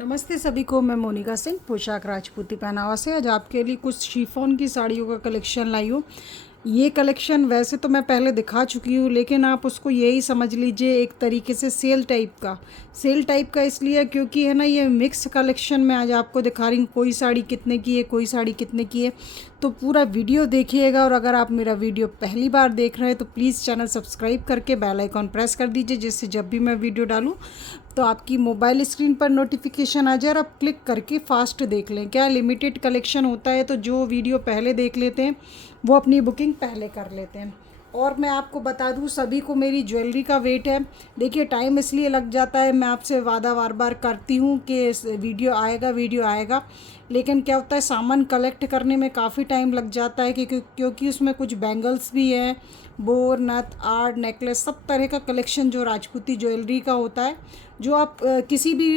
नमस्ते सभी को। मैं मोनिका सिंह पोशाक राजपूती पहनावा से आज आपके लिए कुछ शिफॉन की साड़ियों का कलेक्शन लाई हूँ। ये कलेक्शन वैसे तो मैं पहले दिखा चुकी हूँ, लेकिन आप उसको यही समझ लीजिए एक तरीके से सेल टाइप का इसलिए क्योंकि है ना, ये मिक्स कलेक्शन मैं आज आपको दिखा रही हूँ। कोई साड़ी कितने की है, कोई साड़ी कितने की है, तो पूरा वीडियो देखिएगा। और अगर आप मेरा वीडियो पहली बार देख रहे हैं तो प्लीज़ चैनल सब्सक्राइब करके बेल आइकॉन प्रेस कर दीजिए, जिससे जब भी मैं वीडियो डालूँ तो आपकी मोबाइल स्क्रीन पर नोटिफिकेशन आ जाए और आप क्लिक करके फास्ट देख लें। क्या लिमिटेड कलेक्शन होता है, तो जो वीडियो पहले देख लेते हैं वो अपनी बुकिंग पहले कर लेते हैं। और मैं आपको बता दूं, सभी को मेरी ज्वेलरी का वेट है। देखिए, टाइम इसलिए लग जाता है, मैं आपसे वादा बार बार करती हूँ कि वीडियो आएगा, लेकिन क्या होता है, सामान कलेक्ट करने में काफ़ी टाइम लग जाता है क्योंकि उसमें कुछ बैंगल्स भी हैं, बोर, नथ, आर्ट, नेकलेस, सब तरह का कलेक्शन जो राजपूती ज्वेलरी का होता है, जो आप किसी भी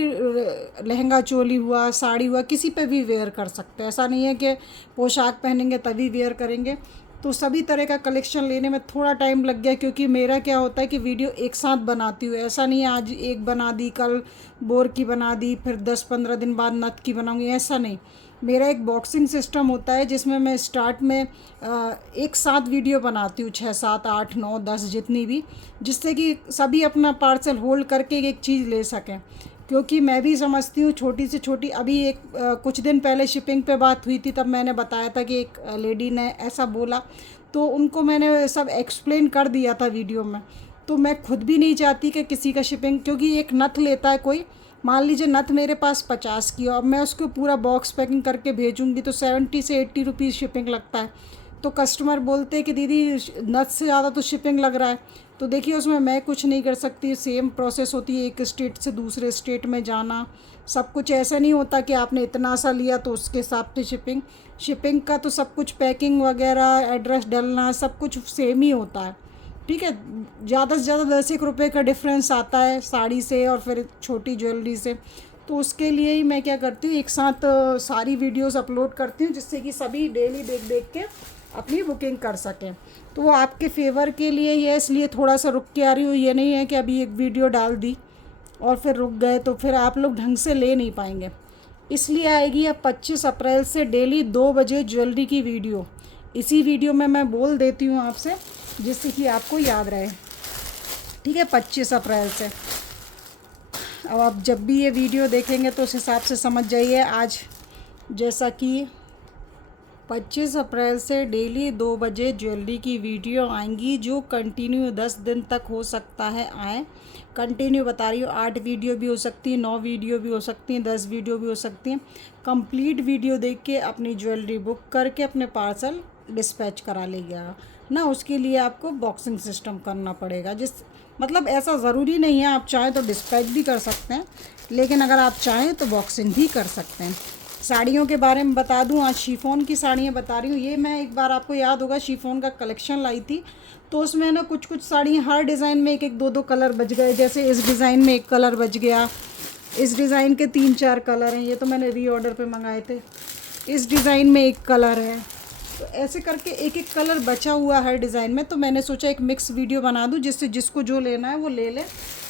लहंगा चोली हुआ, साड़ी हुआ, किसी पे भी वेयर कर सकते हैं। ऐसा नहीं है कि पोशाक पहनेंगे तभी वेयर करेंगे। तो सभी तरह का कलेक्शन लेने में थोड़ा टाइम लग गया, क्योंकि मेरा क्या होता है कि वीडियो एक साथ बनाती हूँ। ऐसा नहीं है आज एक बना दी, कल बोर की बना दी, फिर 10-15 दिन बाद नथ की बनाऊँगी, ऐसा नहीं। मेरा एक बॉक्सिंग सिस्टम होता है जिसमें मैं स्टार्ट में एक साथ वीडियो बनाती हूँ, 6, 7, 8, 9, 10 जितनी भी, जिससे कि सभी अपना पार्सल होल्ड करके एक चीज़ ले सकें। क्योंकि मैं भी समझती हूँ छोटी से छोटी, अभी कुछ दिन पहले शिपिंग पे बात हुई थी, तब मैंने बताया था कि एक लेडी ने ऐसा बोला, तो उनको मैंने सब एक्सप्लेन कर दिया था वीडियो में। तो मैं खुद भी नहीं चाहती कि किसी का शिपिंग, क्योंकि एक नथ लेता है कोई, मान लीजिए नथ मेरे पास 50 की हो, अब मैं उसको पूरा बॉक्स पैकिंग करके भेजूँगी तो 70 से 80 रुपीज़ शिपिंग लगता है। तो कस्टमर बोलते हैं कि दीदी नथ से ज़्यादा तो शिपिंग लग रहा है। तो देखिए, उसमें मैं कुछ नहीं कर सकती। सेम प्रोसेस होती है, एक स्टेट से दूसरे स्टेट में जाना, सब कुछ ऐसा नहीं होता कि आपने इतना सा लिया तो उसके हिसाब से शिपिंग का तो सब कुछ, पैकिंग वगैरह, एड्रेस डलना, सब कुछ सेम ही होता है। ठीक है, ज़्यादा से ज़्यादा 10 एक रुपये का डिफरेंस आता है साड़ी से और फिर छोटी ज्वेलरी से। तो उसके लिए ही मैं क्या करती हूँ, एक साथ सारी वीडियोस अपलोड करती हूँ, जिससे कि सभी डेली देख देख के अपनी बुकिंग कर सकें। तो वो आपके फेवर के लिए ही है, इसलिए थोड़ा सा रुक के आ रही हूँ। ये नहीं है कि अभी एक वीडियो डाल दी और फिर रुक गए तो फिर आप लोग ढंग से ले नहीं पाएंगे। इसलिए आएगी अब 25 अप्रैल से डेली 2 बजे ज्वेलरी की वीडियो। इसी वीडियो में मैं बोल देती हूँ आपसे, जिससे कि आपको याद रहे। ठीक है, 25 अप्रैल से। अब आप जब भी ये वीडियो देखेंगे तो उस हिसाब से समझ जाइए। आज जैसा कि 25 अप्रैल से डेली 2 बजे ज्वेलरी की वीडियो आएंगी, जो कंटिन्यू 10 दिन तक हो सकता है आए। कंटिन्यू बता रही हूँ, 8 वीडियो भी हो सकती है, 9 वीडियो भी हो सकती हैं, 10 वीडियो भी हो सकती हैं। कंप्लीट वीडियो देख के अपनी ज्वेलरी बुक करके अपने पार्सल डिस्पैच करा लेगा ना। उसके लिए आपको बॉक्सिंग सिस्टम करना पड़ेगा, मतलब ऐसा ज़रूरी नहीं है, आप चाहें तो डिस्पैच भी कर सकते हैं, लेकिन अगर आप चाहें तो बॉक्सिंग भी कर सकते हैं। साड़ियों के बारे में बता दूं, आज शिफॉन की साड़ियाँ बता रही हूँ। ये मैं एक बार, आपको याद होगा, शिफॉन का कलेक्शन लाई थी, तो उसमें ना कुछ कुछ साड़ियाँ हर डिज़ाइन में एक एक 2 2 कलर बच गए। जैसे इस डिज़ाइन में एक कलर बच गया, इस डिज़ाइन के 3-4 कलर हैं, ये तो मैंने रीऑर्डर पे मंगाए थे। इस डिज़ाइन में एक कलर है, तो ऐसे करके एक एक कलर बचा हुआ हर डिज़ाइन में। तो मैंने सोचा एक मिक्स वीडियो बना दूँ, जिससे जिसको जो लेना है वो ले ले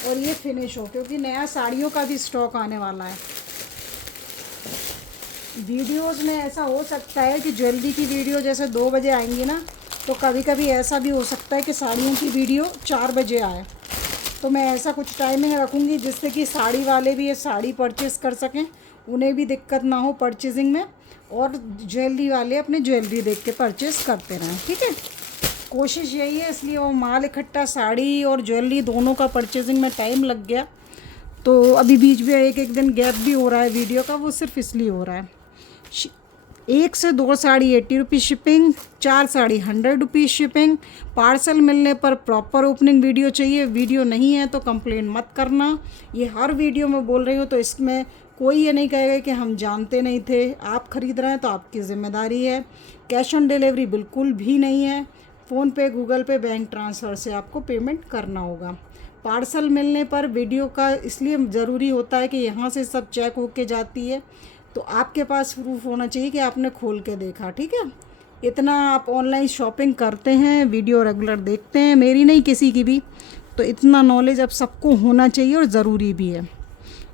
और ये फिनिश हो, क्योंकि नया साड़ियों का भी स्टॉक आने वाला है। वीडियोस में ऐसा हो सकता है कि ज्वेलरी की वीडियो जैसे 2 बजे आएंगी ना, तो कभी कभी ऐसा भी हो सकता है कि साड़ियों की वीडियो 4 बजे आए। तो मैं ऐसा कुछ टाइमिंग रखूँगी जिससे कि साड़ी वाले भी ये साड़ी परचेज़ कर सकें, उन्हें भी दिक्कत ना हो परचेजिंग में, और ज्वेलरी वाले अपने ज्वेलरी देख के परचेज़ करते रहें। ठीक है, कोशिश यही है। इसलिए वो माल इकट्ठा, साड़ी और ज्वेलरी दोनों का परचेजिंग में टाइम लग गया, तो अभी बीच में एक एक दिन गैप भी हो रहा है वीडियो का, वो सिर्फ इसलिए हो रहा है। 1 से 2 sari 80 rupees shipping, 4 sari 100 rupees shipping. Parcel मिलने पर प्रॉपर ओपनिंग वीडियो चाहिए। वीडियो नहीं है तो कंप्लेन मत करना, ये हर वीडियो में बोल रही हूँ। तो इसमें कोई ये नहीं कहेगा कि हम जानते नहीं थे। आप ख़रीद रहे हैं तो आपकी ज़िम्मेदारी है। कैश ऑन डिलीवरी बिल्कुल भी नहीं है। फ़ोनपे, गूगल पे, बैंक ट्रांसफ़र से आपको पेमेंट करना होगा। पार्सल मिलने पर वीडियो का इसलिए ज़रूरी होता है कि यहाँ से सब चेक होके जाती है, तो आपके पास प्रूफ होना चाहिए कि आपने खोल के देखा। ठीक है, इतना आप ऑनलाइन शॉपिंग करते हैं, वीडियो रेगुलर देखते हैं, मेरी नहीं किसी की भी, तो इतना नॉलेज अब सबको होना चाहिए और ज़रूरी भी है।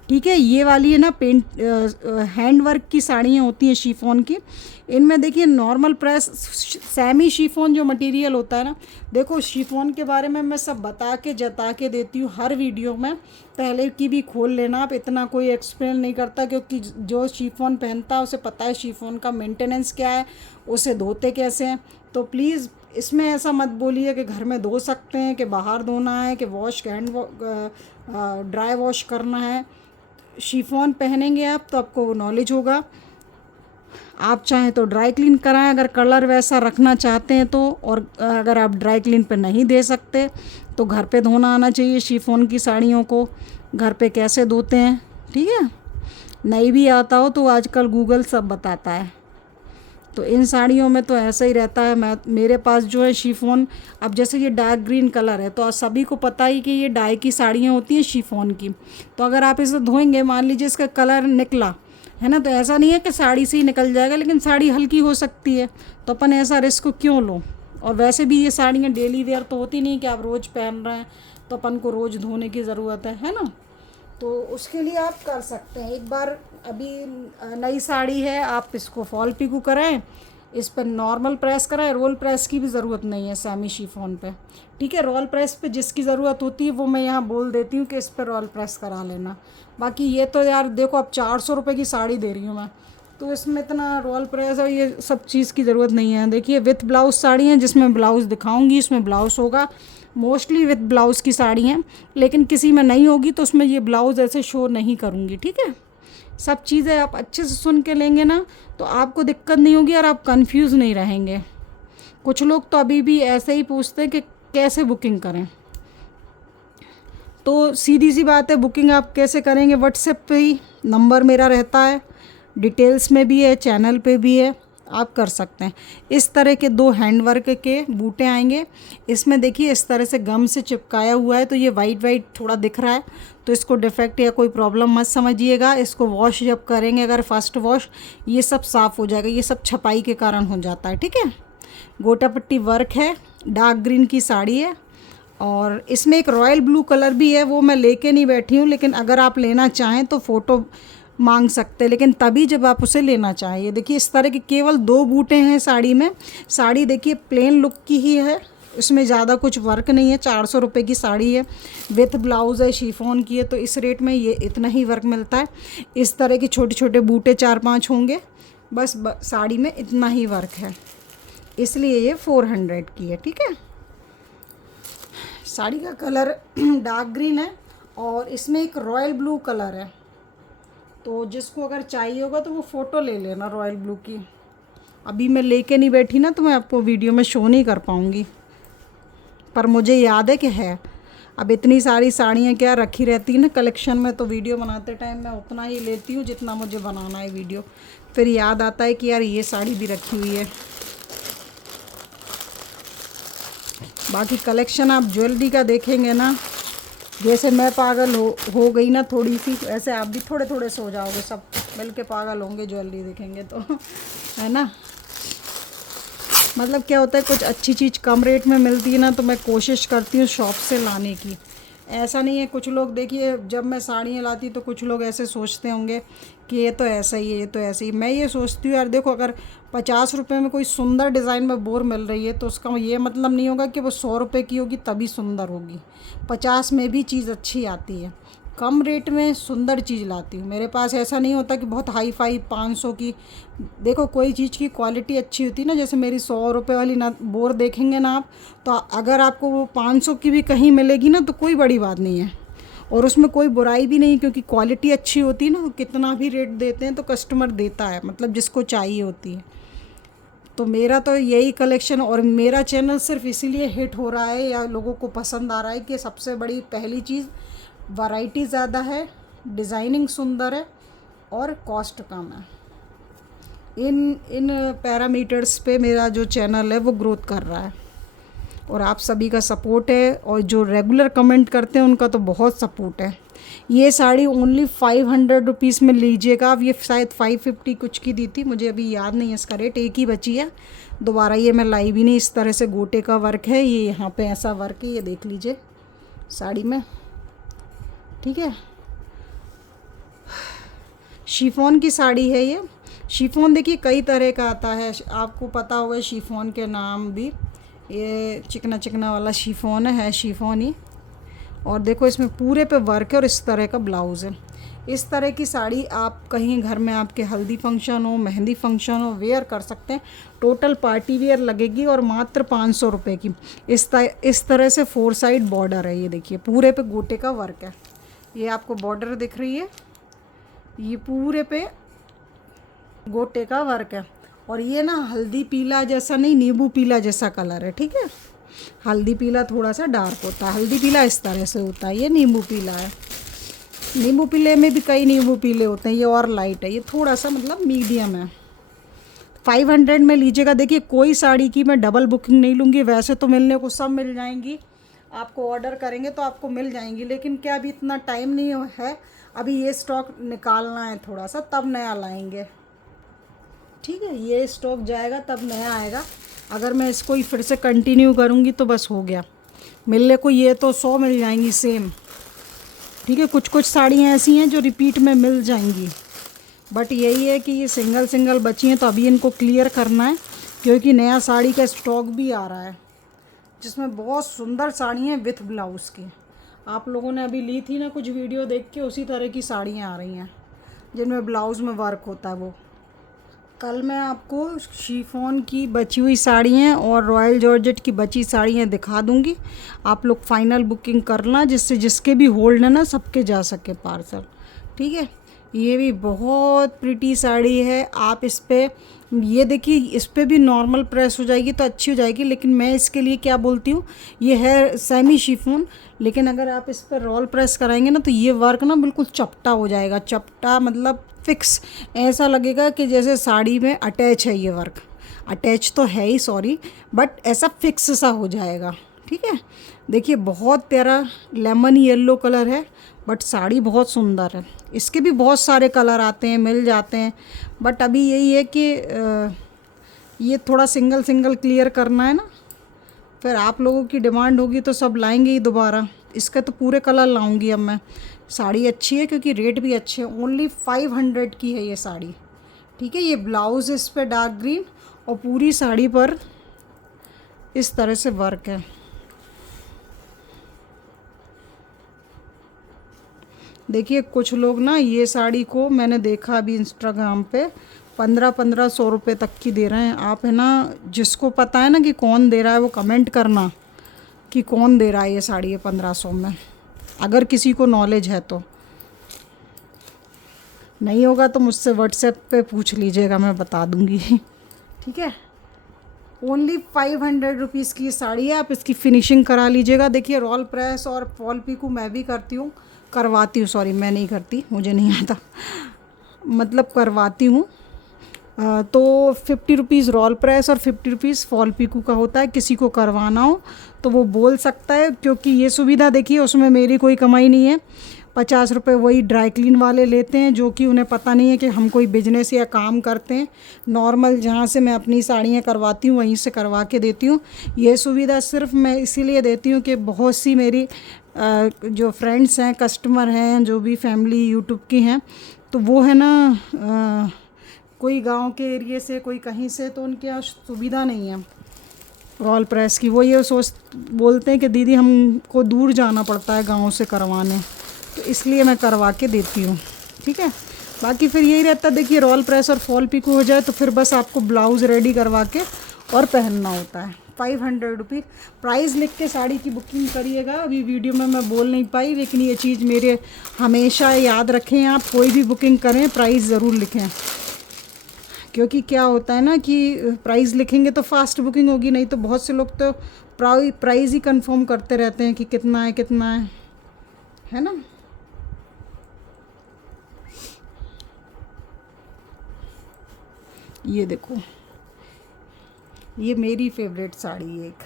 ठीक है। ये वाली है ना पेंट हैंड वर्क की साड़ियाँ होती हैं शिफॉन की। इनमें देखिए नॉर्मल प्रेस सेमी शिफॉन जो मटेरियल होता है ना, देखो शिफॉन के बारे में मैं सब बता के जता के देती हूँ हर वीडियो में, पहले की भी खोल लेना आप, इतना कोई एक्सप्लेन नहीं करता क्योंकि जो शिफॉन पहनता है उसे पता है शिफॉन का मेंटेनेंस क्या है, उसे धोते कैसे हैं। तो प्लीज़ इसमें ऐसा मत बोलिए कि घर में धो सकते हैं, कि बाहर धोना है, कि वॉश ड्राई वॉश करना है। शिफॉन पहनेंगे आप तो आपको नॉलेज होगा। आप चाहें तो ड्राई क्लीन कराएं अगर कलर वैसा रखना चाहते हैं तो, और अगर आप ड्राई क्लीन पे नहीं दे सकते तो घर पे धोना आना चाहिए शिफॉन की साड़ियों को, घर पे कैसे धोते हैं। ठीक है, नहीं भी आता हो तो आजकल गूगल सब बताता है। तो इन साड़ियों में तो ऐसा ही रहता है। मेरे पास जो है शिफॉन, अब जैसे ये डार्क ग्रीन कलर है तो सभी को पता ही कि ये डाई की साड़ियाँ होती हैं शिफॉन की। तो अगर आप इसे धोएंगे, मान लीजिए इसका कलर निकला है ना, तो ऐसा नहीं है कि साड़ी से ही निकल जाएगा, लेकिन साड़ी हल्की हो सकती है, तो अपन ऐसा रिस्क क्यों लो। और वैसे भी ये साड़ियाँ डेली वेयर तो होती नहीं कि आप रोज़ पहन रहे हैं तो अपन को रोज़ धोने की ज़रूरत है ना। तो उसके लिए आप कर सकते हैं, एक बार अभी नई साड़ी है, आप इसको फॉल पिको कराएं, इस पर नॉर्मल प्रेस कराएं, रोल प्रेस की भी ज़रूरत नहीं है सेमी शिफॉन पे। ठीक है, रोल प्रेस पे जिसकी ज़रूरत होती है वो मैं यहाँ बोल देती हूँ कि इस पर रोल प्रेस करा लेना। बाकी ये तो यार देखो, अब 400 रुपये की साड़ी दे रही हूँ मैं, तो इसमें इतना रोल प्रेस और ये सब चीज़ की ज़रूरत नहीं है। देखिए विथ ब्लाउज साड़ी हैं, जिसमें ब्लाउज़ दिखाऊंगी, इसमें ब्लाउज़ होगा, मोस्टली विथ ब्लाउज़ की साड़ी हैं, लेकिन किसी में नहीं होगी तो उसमें ये ब्लाउज़ ऐसे शो नहीं करूँगी। ठीक है, सब चीज़ें आप अच्छे से सुन के लेंगे ना तो आपको दिक्कत नहीं होगी और आप कंफ्यूज नहीं रहेंगे। कुछ लोग तो अभी भी ऐसे ही पूछते हैं कि कैसे बुकिंग करें, तो सीधी सी बात है, बुकिंग आप कैसे करेंगे, व्हाट्सएप पे ही नंबर मेरा रहता है, डिटेल्स में भी है, चैनल पे भी है, आप कर सकते हैं। इस तरह के 2 हैंडवर्क के बूटे आएंगे। इसमें देखिए इस तरह से गम से चिपकाया हुआ है, तो ये वाइट वाइट थोड़ा दिख रहा है, तो इसको डिफेक्ट या कोई प्रॉब्लम मत समझिएगा। इसको वॉश जब करेंगे, अगर फर्स्ट वॉश, ये सब साफ़ हो जाएगा, ये सब छपाई के कारण हो जाता है। ठीक है, गोटा पट्टी वर्क है, डार्क ग्रीन की साड़ी है, और इसमें एक रॉयल ब्लू कलर भी है, वो मैं लेके नहीं बैठी हूँ, लेकिन अगर आप लेना चाहें तो फ़ोटो मांग सकते हैं, लेकिन तभी जब आप उसे लेना चाहें। ये देखिए इस तरह के केवल 2 बूटे हैं साड़ी में। साड़ी देखिए प्लेन लुक की ही है, इसमें ज़्यादा कुछ वर्क नहीं है। 400 रुपये की साड़ी है, विथ ब्लाउज़ है, शिफॉन की है, तो इस रेट में ये इतना ही वर्क मिलता है। इस तरह के छोटे छोटे बूटे 4-5 होंगे, बस साड़ी में इतना ही वर्क है, इसलिए ये 400 की है। ठीक है, साड़ी का कलर डार्क ग्रीन है और इसमें एक रॉयल ब्लू कलर है, तो जिसको अगर चाहिए होगा तो वो फ़ोटो ले लेना रॉयल ब्लू की। अभी मैं लेके नहीं बैठी ना, तो मैं आपको वीडियो में शो नहीं कर पाऊँगी, पर मुझे याद है कि है। अब इतनी सारी साड़ियाँ क्या रखी रहती हैं ना कलेक्शन में, तो वीडियो बनाते टाइम मैं उतना ही लेती हूँ जितना मुझे बनाना है वीडियो, फिर याद आता है कि यार ये साड़ी भी रखी हुई है। बाकी कलेक्शन आप ज्वेलरी का देखेंगे ना, जैसे मैं पागल हो गई ना थोड़ी सी, ऐसे आप भी थोड़े थोड़े से हो जाओगे, सब मिल के पागल होंगे ज्वेलरी देखेंगे तो है ना। मतलब क्या होता है, कुछ अच्छी चीज़ कम रेट में मिलती है ना, तो मैं कोशिश करती हूँ शॉप से लाने की। ऐसा नहीं है, कुछ लोग देखिए जब मैं साड़ियाँ लाती तो कुछ लोग ऐसे सोचते होंगे कि ये तो ऐसा ही है, ये तो ऐसे ही। मैं ये सोचती हूँ यार देखो, अगर 50 रुपये में कोई सुंदर डिज़ाइन में बोर मिल रही है तो उसका ये मतलब नहीं होगा कि वो 100 रुपये की होगी तभी सुंदर होगी। 50 में भी चीज़ अच्छी आती है, कम रेट में सुंदर चीज़ लाती हूँ। मेरे पास ऐसा नहीं होता कि बहुत हाई फाई 500 की। देखो कोई चीज़ की क्वालिटी अच्छी होती है ना, जैसे मेरी 100 रुपये वाली ना बोर देखेंगे ना आप, तो अगर आपको वो 500 की भी कहीं मिलेगी ना तो कोई बड़ी बात नहीं है, और उसमें कोई बुराई भी नहीं, क्योंकि क्वालिटी अच्छी होती है ना, तो कितना भी रेट देते हैं तो कस्टमर देता है, मतलब जिसको चाहिए होती है। तो मेरा तो यही कलेक्शन, और मेरा चैनल सिर्फ इसीलिए हिट हो रहा है या लोगों को पसंद आ रहा है कि सबसे बड़ी पहली चीज़ वैरायटी ज़्यादा है, डिज़ाइनिंग सुंदर है, और कॉस्ट कम है। इन पैरामीटर्स पे मेरा जो चैनल है वो ग्रोथ कर रहा है, और आप सभी का सपोर्ट है, और जो रेगुलर कमेंट करते हैं उनका तो बहुत सपोर्ट है। ये साड़ी ओनली 500 रुपीज़ में लीजिएगा आप। ये शायद 550 कुछ की दी थी, मुझे अभी याद नहीं है इसका रेट, एक ही बची है, दोबारा ये मैं लाई भी नहीं। इस तरह से गोटे का वर्क है, ये यहाँ पे ऐसा वर्क है, ये देख लीजिए साड़ी में। ठीक है, शिफॉन की साड़ी है ये। शिफॉन देखिए कई तरह का आता है, आपको पता होगा शिफॉन के नाम भी। ये चिकना चिकना वाला शिफॉन है शिफॉन ही। और देखो इसमें पूरे पे वर्क है और इस तरह का ब्लाउज़ है। इस तरह की साड़ी आप कहीं घर में आपके हल्दी फंक्शन हो, मेहंदी फंक्शन हो, वेयर कर सकते हैं। टोटल पार्टी वेयर लगेगी और मात्र 500 रुपये की। इस तरह से 4 साइड बॉर्डर है। ये देखिए पूरे पे गोटे का वर्क है। ये आपको बॉर्डर दिख रही है, ये पूरे पे गोटे का वर्क है। और ये ना हल्दी पीला जैसा नहीं, नींबू पीला जैसा कलर है, ठीक है। हल्दी पीला थोड़ा सा डार्क होता है, हल्दी पीला इस तरह से होता है, ये नींबू पीला है। नींबू पीले में भी कई नींबू पीले होते हैं, ये और लाइट है, ये थोड़ा सा मतलब मीडियम है। 500 में लीजिएगा। देखिए कोई साड़ी की मैं डबल बुकिंग नहीं लूँगी, वैसे तो मिलने को सब मिल जाएंगी, आपको ऑर्डर करेंगे तो आपको मिल जाएंगी, लेकिन क्या अभी इतना टाइम नहीं है, अभी ये स्टॉक निकालना है थोड़ा सा, तब नया लाएंगे, ठीक है। ये स्टॉक जाएगा तब नया आएगा। अगर मैं इसको ही फिर से कंटिन्यू करूँगी तो बस हो गया, मिलने को ये तो 100 मिल जाएंगी सेम, ठीक है। कुछ कुछ साड़ियाँ ऐसी हैं जो रिपीट में मिल जाएंगी, बट यही है कि ये सिंगल सिंगल बची हैं तो अभी इनको क्लियर करना है, क्योंकि नया साड़ी का स्टॉक भी आ रहा है जिसमें बहुत सुंदर साड़ी हैं विथ ब्लाउज़ की। आप लोगों ने अभी ली थी ना कुछ वीडियो देख के, उसी तरह की साड़ियाँ आ रही हैं जिनमें ब्लाउज़ में वर्क होता है। वो कल मैं आपको शिफॉन की बची हुई साड़ियाँ और रॉयल जॉर्जेट की बची साड़ियाँ दिखा दूँगी। आप लोग फाइनल बुकिंग करना, जिससे जिसके भी होल्ड है ना सबके जा सके पार्सल, ठीक है। ये भी बहुत प्रिटी साड़ी है। आप इस पर ये देखिए, इस पर भी नॉर्मल प्रेस हो जाएगी तो अच्छी हो जाएगी, लेकिन मैं इसके लिए क्या बोलती हूँ, ये है सेमी शिफॉन, लेकिन अगर आप इस पर रोल प्रेस कराएंगे ना तो ये वर्क ना बिल्कुल चपटा हो जाएगा। चपटा मतलब फिक्स, ऐसा लगेगा कि जैसे साड़ी में अटैच है ये वर्क। अटैच तो है ही, सॉरी, बट ऐसा फिक्स सा हो जाएगा, ठीक है। देखिए बहुत प्यारा लेमन येलो कलर है, बट साड़ी बहुत सुंदर है। इसके भी बहुत सारे कलर आते हैं, मिल जाते हैं, बट अभी यही है कि ये थोड़ा सिंगल सिंगल क्लियर करना है ना, फिर आप लोगों की डिमांड होगी तो सब लाएंगे ही दोबारा। इसका तो पूरे कलर लाऊंगी अब मैं। साड़ी अच्छी है क्योंकि रेट भी अच्छे हैं, ओनली 500 की है ये साड़ी, ठीक है। ये ब्लाउज़ इस पर डार्क ग्रीन और पूरी साड़ी पर इस तरह से वर्क है। देखिए कुछ लोग ना ये साड़ी को मैंने देखा अभी इंस्टाग्राम पे 1500 रुपये तक की दे रहे हैं। आप है ना, जिसको पता है ना कि कौन दे रहा है वो कमेंट करना कि कौन दे रहा है ये साड़ी है 1500 में, अगर किसी को नॉलेज है तो। नहीं होगा तो मुझसे व्हाट्सएप पे पूछ लीजिएगा, मैं बता दूंगी, ठीक है। ओनली 500 रुपीज़ की साड़ी है, आप इसकी फिनिशिंग करा लीजिएगा। देखिए रोल प्रेस और फॉल पिको मैं भी करवाती हूँ, सॉरी मैं नहीं करती, मुझे नहीं आता, मतलब करवाती हूँ। तो 50 रुपीज़ रोल प्रेस और 50 रुपीज़ फॉल पिको का होता है। किसी को करवाना हो तो वो बोल सकता है, क्योंकि ये सुविधा देखिए उसमें मेरी कोई कमाई नहीं है। 50 रुपये वही ड्राई क्लीन वाले लेते हैं, जो कि उन्हें पता नहीं है कि हम कोई बिजनेस या काम करते हैं। नॉर्मल जहाँ से मैं अपनी साड़ियाँ करवाती हूँ वहीं से करवा के देती हूँ। ये सुविधा सिर्फ मैं इसीलिए देती हूँ कि बहुत सी मेरी जो फ्रेंड्स हैं, कस्टमर हैं, जो भी फैमिली यूट्यूब की हैं, तो वो है ना कोई गांव के एरिए से, कोई कहीं से, तो उनके यहाँ सुविधा नहीं है रोल प्रेस की। वो ये बोलते हैं कि दीदी हमको दूर जाना पड़ता है गांव से करवाने, तो इसलिए मैं करवा के देती हूँ, ठीक है। बाकी फिर यही रहता है, देखिए रोल प्रेस और फॉल पिको हो जाए तो फिर बस आपको ब्लाउज़ रेडी करवा के और पहनना होता है। 500 रुपीज़ प्राइस लिख के साड़ी की बुकिंग करिएगा। अभी वीडियो में मैं बोल नहीं पाई, लेकिन ये चीज़ मेरे हमेशा याद रखें, आप कोई भी बुकिंग करें प्राइस ज़रूर लिखें, क्योंकि क्या होता है ना कि प्राइस लिखेंगे तो फास्ट बुकिंग होगी, नहीं तो बहुत से लोग तो प्राइस ही कंफर्म करते रहते हैं कि कितना है ना। ये देखो, ये मेरी फेवरेट साड़ी है एक।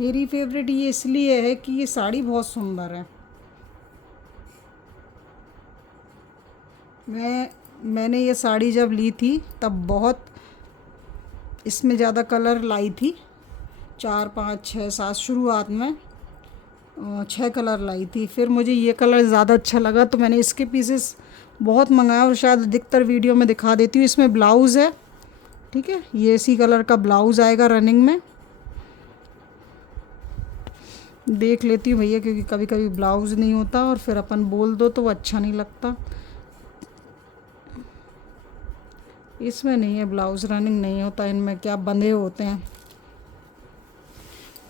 मेरी फेवरेट ये इसलिए है कि ये साड़ी बहुत सुंदर है। मैंने ये साड़ी जब ली थी तब बहुत इसमें ज़्यादा कलर लाई थी, 4 5 6 7 शुरुआत में 6 कलर लाई थी। फिर मुझे ये कलर ज़्यादा अच्छा लगा तो मैंने इसके पीसेस बहुत मंगाया और शायद अधिकतर वीडियो में दिखा देती हूँ। इसमें ब्लाउज़ है, ठीक है, ये इसी कलर का ब्लाउज़ आएगा रनिंग में। देख लेती हूँ भैया, क्योंकि कभी कभी ब्लाउज़ नहीं होता और फिर अपन बोल दो तो वो अच्छा नहीं लगता। इसमें नहीं है ब्लाउज़, रनिंग नहीं होता इनमें, क्या बंधे होते हैं,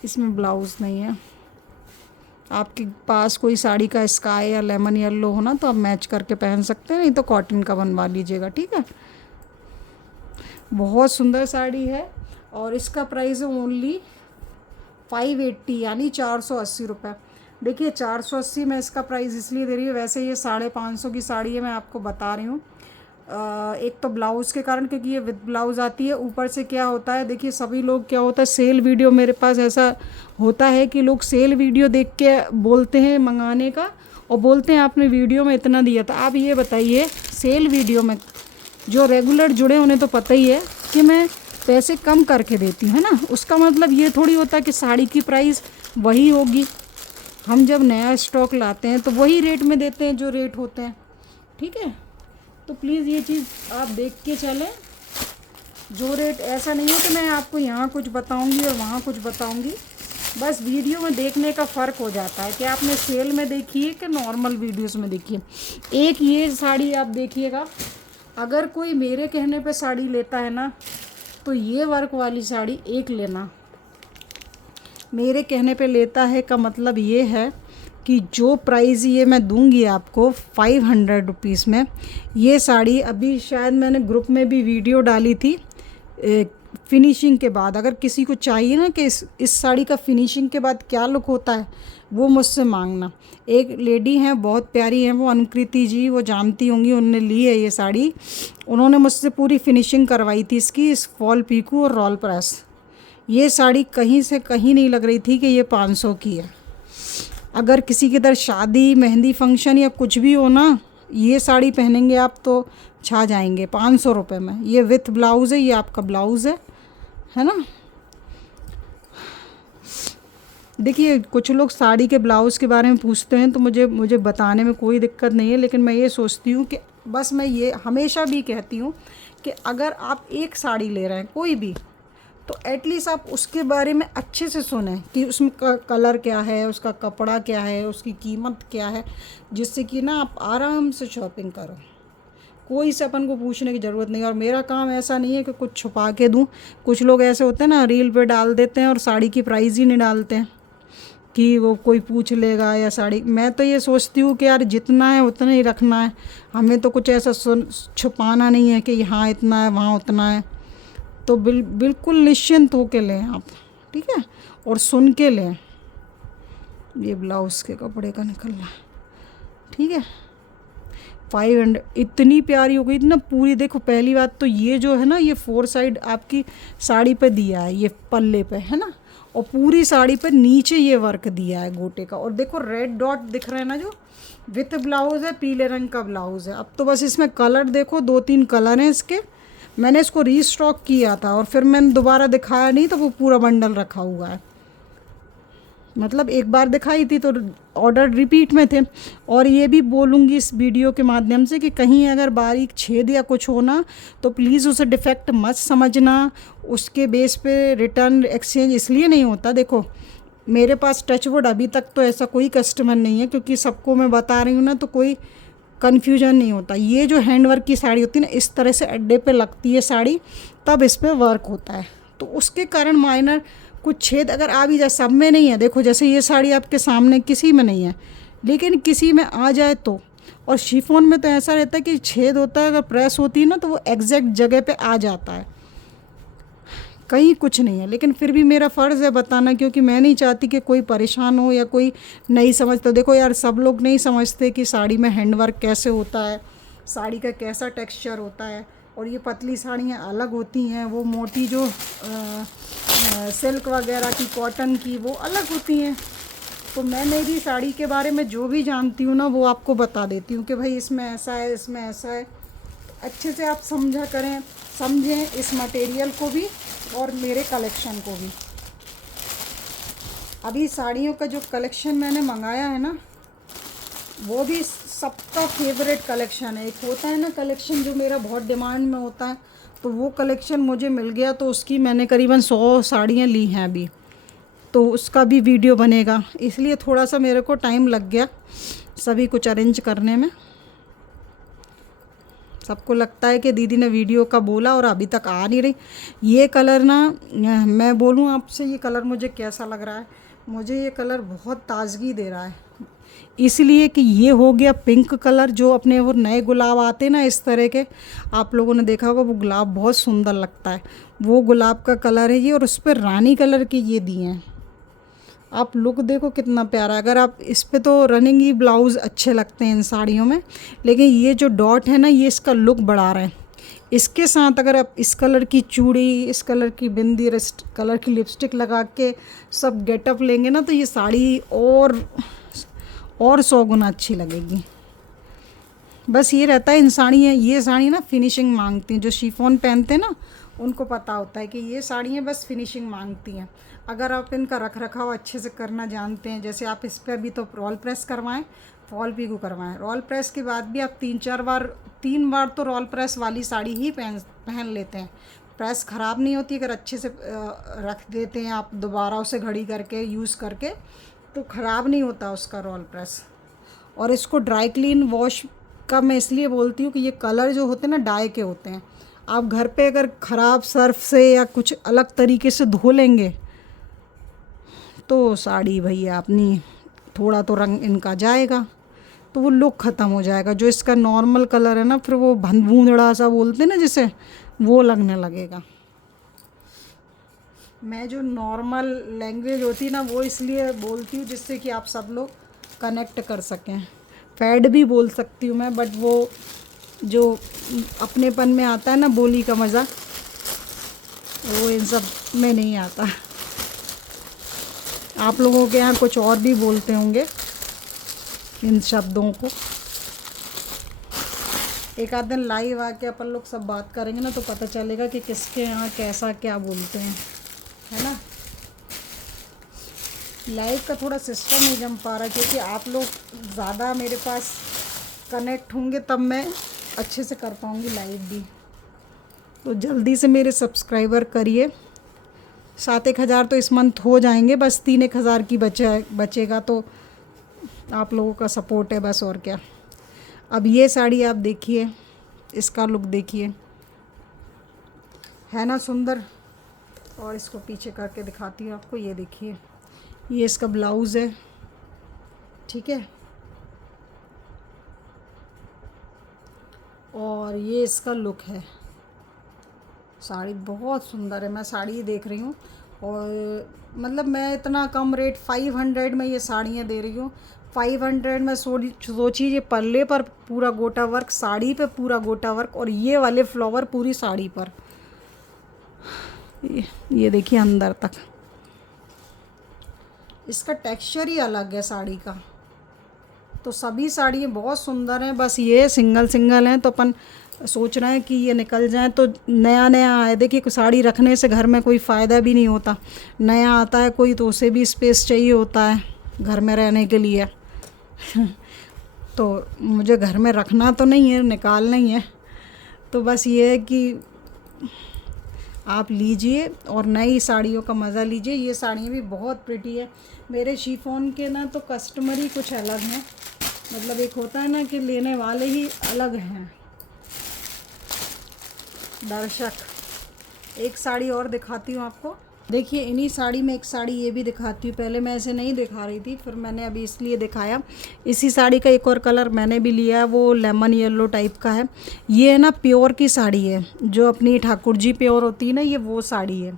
इसमें ब्लाउज़ नहीं है। आपके पास कोई साड़ी का स्काई या लेमन येलो हो ना तो आप मैच करके पहन सकते हैं, नहीं तो कॉटन का बनवा लीजिएगा, ठीक है। बहुत सुंदर साड़ी है और इसका प्राइस है ओनली 580 यानी 480 रुपये। देखिए 480 में इसका प्राइस इसलिए दे रही है, वैसे ये 550 की साड़ी है, मैं आपको बता रही हूँ। एक तो ब्लाउज़ के कारण, क्योंकि ये विद ब्लाउज़ आती है। ऊपर से क्या होता है, देखिए सभी लोग क्या होता है, सेल वीडियो, मेरे पास ऐसा होता है कि लोग सेल वीडियो देख के बोलते हैं मंगाने का और बोलते हैं आपने वीडियो में इतना दिया था। आप ये बताइए, सेल वीडियो में जो रेगुलर जुड़े उन्हें तो पता ही है कि मैं पैसे कम करके देती हूँ, है ना। उसका मतलब ये थोड़ी होता कि साड़ी की प्राइस वही होगी। हम जब नया स्टॉक लाते हैं तो वही रेट में देते हैं जो रेट होते हैं, ठीक है। तो प्लीज़ ये चीज़ आप देख के चलें, जो रेट, ऐसा नहीं है कि मैं आपको यहाँ कुछ बताऊँगी और वहाँ कुछ बताऊँगी। बस वीडियो में देखने का फ़र्क हो जाता है कि आपने सेल में देखी है कि नॉर्मल वीडियोस में देखी है। एक ये साड़ी आप देखिएगा, अगर कोई मेरे कहने पे साड़ी लेता है ना तो ये वर्क वाली साड़ी एक लेना। मेरे कहने पे लेता है का मतलब ये है कि जो प्राइस ये मैं दूंगी आपको 500 रुपीज़ में, ये साड़ी अभी शायद मैंने ग्रुप में भी वीडियो डाली थी फिनिशिंग के बाद। अगर किसी को चाहिए ना कि इस साड़ी का फिनिशिंग के बाद क्या लुक होता है, वो मुझसे मांगना। एक लेडी हैं बहुत प्यारी हैं, वो अनुकृति जी, वो जानती होंगी, उनने ली है ये साड़ी। उन्होंने मुझसे पूरी फिनिशिंग करवाई थी इसकी, इस फॉल पीकू और रोल प्रेस। ये साड़ी कहीं से कहीं नहीं लग रही थी कि ये 500 की है। अगर किसी के इधर शादी, मेहंदी फंक्शन या कुछ भी हो ना, ये साड़ी पहनेंगे आप तो छा जाएंगे 500 रुपये में। ये विथ ब्लाउज़ है, ये आपका ब्लाउज़ है ना। देखिए कुछ लोग साड़ी के ब्लाउज़ के बारे में पूछते हैं तो मुझे बताने में कोई दिक्कत नहीं है, लेकिन मैं ये सोचती हूँ कि बस मैं ये हमेशा भी कहती हूँ कि अगर आप एक साड़ी ले रहे हैं कोई भी, तो एटलीस्ट आप उसके बारे में अच्छे से सुने कि उसमें कलर क्या है, उसका कपड़ा क्या है, उसकी कीमत क्या है, जिससे कि ना आप आराम से शॉपिंग करो। कोई से अपन को पूछने की ज़रूरत नहीं। और मेरा काम ऐसा नहीं है कि कुछ छुपा के दूँ। कुछ लोग ऐसे होते हैं ना, रील पे डाल देते हैं और साड़ी की प्राइस ही नहीं डालते हैं कि वो कोई पूछ लेगा या साड़ी। मैं तो ये सोचती हूँ कि यार जितना है उतना ही रखना है, हमें तो कुछ ऐसा छुपाना नहीं है कि यहाँ इतना है वहाँ उतना है। तो बिल्कुल निश्चिंत होके लें आप, ठीक है, और सुन के लें। ये ब्लाउज़ के कपड़े का निकल रहा है, ठीक है। 500 इतनी प्यारी हो गई ना पूरी। देखो पहली बात तो ये जो है ना, ये 4 साइड आपकी साड़ी पे दिया है, ये पल्ले पे है ना, और पूरी साड़ी पे नीचे ये वर्क दिया है गोटे का। और देखो रेड डॉट दिख रहे हैं ना, जो विथ ब्लाउज़ है, पीले रंग का ब्लाउज़ है। अब तो बस इसमें कलर देखो, 2-3 कलर हैं इसके। मैंने इसको रीस्टॉक किया था और फिर मैंने दोबारा दिखाया नहीं, तो वो पूरा बंडल रखा हुआ है। मतलब एक बार दिखाई थी तो ऑर्डर रिपीट में थे। और ये भी बोलूँगी इस वीडियो के माध्यम से कि कहीं अगर बारीक छेद या कुछ हो ना तो प्लीज़ उसे डिफेक्ट मत समझना। उसके बेस पे रिटर्न एक्सचेंज इसलिए नहीं होता। देखो मेरे पास टचवुड अभी तक तो ऐसा कोई कस्टमर नहीं है, क्योंकि सबको मैं बता रही हूँ ना, तो कोई कन्फ्यूजन नहीं होता। ये जो हैंडवर्क की साड़ी होती है ना, इस तरह से अड्डे पे लगती है साड़ी, तब इस पर वर्क होता है, तो उसके कारण माइनर कुछ छेद अगर आ भी जाए, सब में नहीं है। देखो जैसे ये साड़ी आपके सामने किसी में नहीं है, लेकिन किसी में आ जाए तो। और शिफॉन में तो ऐसा रहता है कि छेद होता है, अगर प्रेस होती है ना तो वो एग्जैक्ट जगह पे आ जाता है, कहीं कुछ नहीं है। लेकिन फिर भी मेरा फ़र्ज़ है बताना, क्योंकि मैं नहीं चाहती कि कोई परेशान हो या कोई नहीं समझ। तो देखो यार, सब लोग नहीं समझते कि साड़ी में हैंडवर्क कैसे होता है, साड़ी का कैसा टेक्सचर होता है। और ये पतली साड़ियाँ अलग होती हैं, वो मोटी जो सिल्क वगैरह की, कॉटन की, वो अलग होती हैं। तो मैं मेरी साड़ी के बारे में जो भी जानती हूँ ना, वो आपको बता देती हूँ कि भाई इसमें ऐसा है, इसमें ऐसा है। अच्छे से आप समझा करें, समझें इस मटेरियल को भी और मेरे कलेक्शन को भी। अभी साड़ियों का जो कलेक्शन मैंने मंगाया है ना, वो भी सबका फेवरेट कलेक्शन है। एक होता है ना कलेक्शन जो मेरा बहुत डिमांड में होता है, तो वो कलेक्शन मुझे मिल गया, तो उसकी मैंने करीबन 100 साड़ियाँ ली हैं अभी, तो उसका भी वीडियो बनेगा, इसलिए थोड़ा सा मेरे को टाइम लग गया सभी कुछ अरेंज करने में। सबको लगता है कि दीदी ने वीडियो का बोला और अभी तक आ नहीं रही। ये कलर ना, मैं बोलूँ आपसे, ये कलर मुझे कैसा लग रहा है, मुझे ये कलर बहुत ताज़गी दे रहा है, इसलिए कि ये हो गया पिंक कलर, जो अपने वो नए गुलाब आते ना इस तरह के, आप लोगों ने देखा होगा, वो गुलाब बहुत सुंदर लगता है, वो गुलाब का कलर है ये, और उस पर रानी कलर के ये दिए हैं। आप लुक देखो कितना प्यारा। अगर आप इस पे तो रनिंग ही ब्लाउज़ अच्छे लगते हैं इन साड़ियों में, लेकिन ये जो डॉट है ना, ये इसका लुक बढ़ा रहे हैं। इसके साथ अगर आप इस कलर की चूड़ी, इस कलर की बिंदी, इस कलर की लिपस्टिक लगा के सब गेटअप लेंगे ना, तो ये साड़ी और 100 गुना अच्छी लगेगी। बस ये रहता है, ये साड़ी ना फिनिशिंग मांगती हैं, जो शिफॉन पहनते हैं ना उनको पता होता है कि ये साड़ियाँ बस फिनिशिंग मांगती हैं। अगर आप इनका रख रखाव अच्छे से करना जानते हैं, जैसे आप इस पर अभी तो रोल प्रेस करवाएं, फॉल पिको करवाएं, रोल प्रेस के बाद भी आप 3 बार तो रोल प्रेस वाली साड़ी ही पहन लेते हैं। प्रेस ख़राब नहीं होती अगर अच्छे से रख देते हैं आप, दोबारा उसे घड़ी करके यूज़ करके, तो ख़राब नहीं होता उसका रोल प्रेस। और इसको ड्राई क्लीन वॉश का मैं इसलिए बोलती हूँ कि ये कलर जो होते हैं ना डाई के होते हैं, आप घर पे अगर ख़राब सर्फ से या कुछ अलग तरीके से धो लेंगे तो साड़ी भैया अपनी थोड़ा तो रंग इनका जाएगा, तो वो लुक ख़त्म हो जाएगा। जो इसका नॉर्मल कलर है ना, फिर वो भूंदड़ा सा बोलते हैं ना जिसे, वो लगने लगेगा। मैं जो नॉर्मल लैंग्वेज होती है ना वो इसलिए बोलती हूँ जिससे कि आप सब लोग कनेक्ट कर सकें। फैड भी बोल सकती हूँ मैं, बट वो जो अपनेपन में आता है ना बोली का मज़ा, वो इन सब में नहीं आता। आप लोगों के यहाँ कुछ और भी बोलते होंगे इन शब्दों को। एक आध दिन लाइव आके अपन लोग सब बात करेंगे ना, तो पता चलेगा कि किसके यहाँ कैसा क्या बोलते हैं, है ना। लाइव का थोड़ा सिस्टम नहीं जम पा रहा, क्योंकि आप लोग ज़्यादा मेरे पास कनेक्ट होंगे तब मैं अच्छे से कर पाऊँगी लाइव भी। तो जल्दी से मेरे सब्सक्राइबर करिए, 7-1 हज़ार तो इस मंथ हो जाएंगे, बस 3-1 हज़ार की बचेगा, तो आप लोगों का सपोर्ट है बस, और क्या। अब ये साड़ी आप देखिए, इसका लुक देखिए, है ना सुंदर। और इसको पीछे करके दिखाती हूँ आपको, ये देखिए, ये इसका ब्लाउज़ है, ठीक है, और ये इसका लुक है। साड़ी बहुत सुंदर है, मैं साड़ी देख रही हूँ, और मतलब मैं इतना कम रेट 500 में ये साड़ियाँ दे रही हूँ। 500 में सोचिए, ये पल्ले पर पूरा गोटा वर्क, साड़ी पे पूरा गोटा वर्क, और ये वाले फ्लावर पूरी साड़ी पर। ये देखिए अंदर तक, इसका टेक्सचर ही अलग है साड़ी का। तो सभी साड़ियाँ बहुत सुंदर हैं, बस ये सिंगल हैं, तो अपन सोच रहे हैं कि ये निकल जाए तो नया आए। देखिए साड़ी रखने से घर में कोई फ़ायदा भी नहीं होता, नया आता है कोई तो उसे भी स्पेस चाहिए होता है घर में रहने के लिए। तो मुझे घर में रखना तो नहीं है, निकालना ही है। तो बस ये है कि आप लीजिए और नई साड़ियों का मज़ा लीजिए। ये साड़ियाँ भी बहुत प्रिटी है। मेरे शिफॉन के ना तो कस्टमर ही कुछ अलग हैं, मतलब एक होता है ना कि लेने वाले ही अलग हैं दर्शक। एक साड़ी और दिखाती हूँ आपको, देखिए इन्हीं साड़ी में एक साड़ी ये भी दिखाती हूँ। पहले मैं ऐसे नहीं दिखा रही थी, फिर मैंने अभी इसलिए दिखाया। इसी साड़ी का एक और कलर मैंने भी लिया है, वो लेमन येलो टाइप का है। ये है ना प्योर की साड़ी है, जो अपनी ठाकुर जी प्योर होती है ना, ये वो साड़ी है।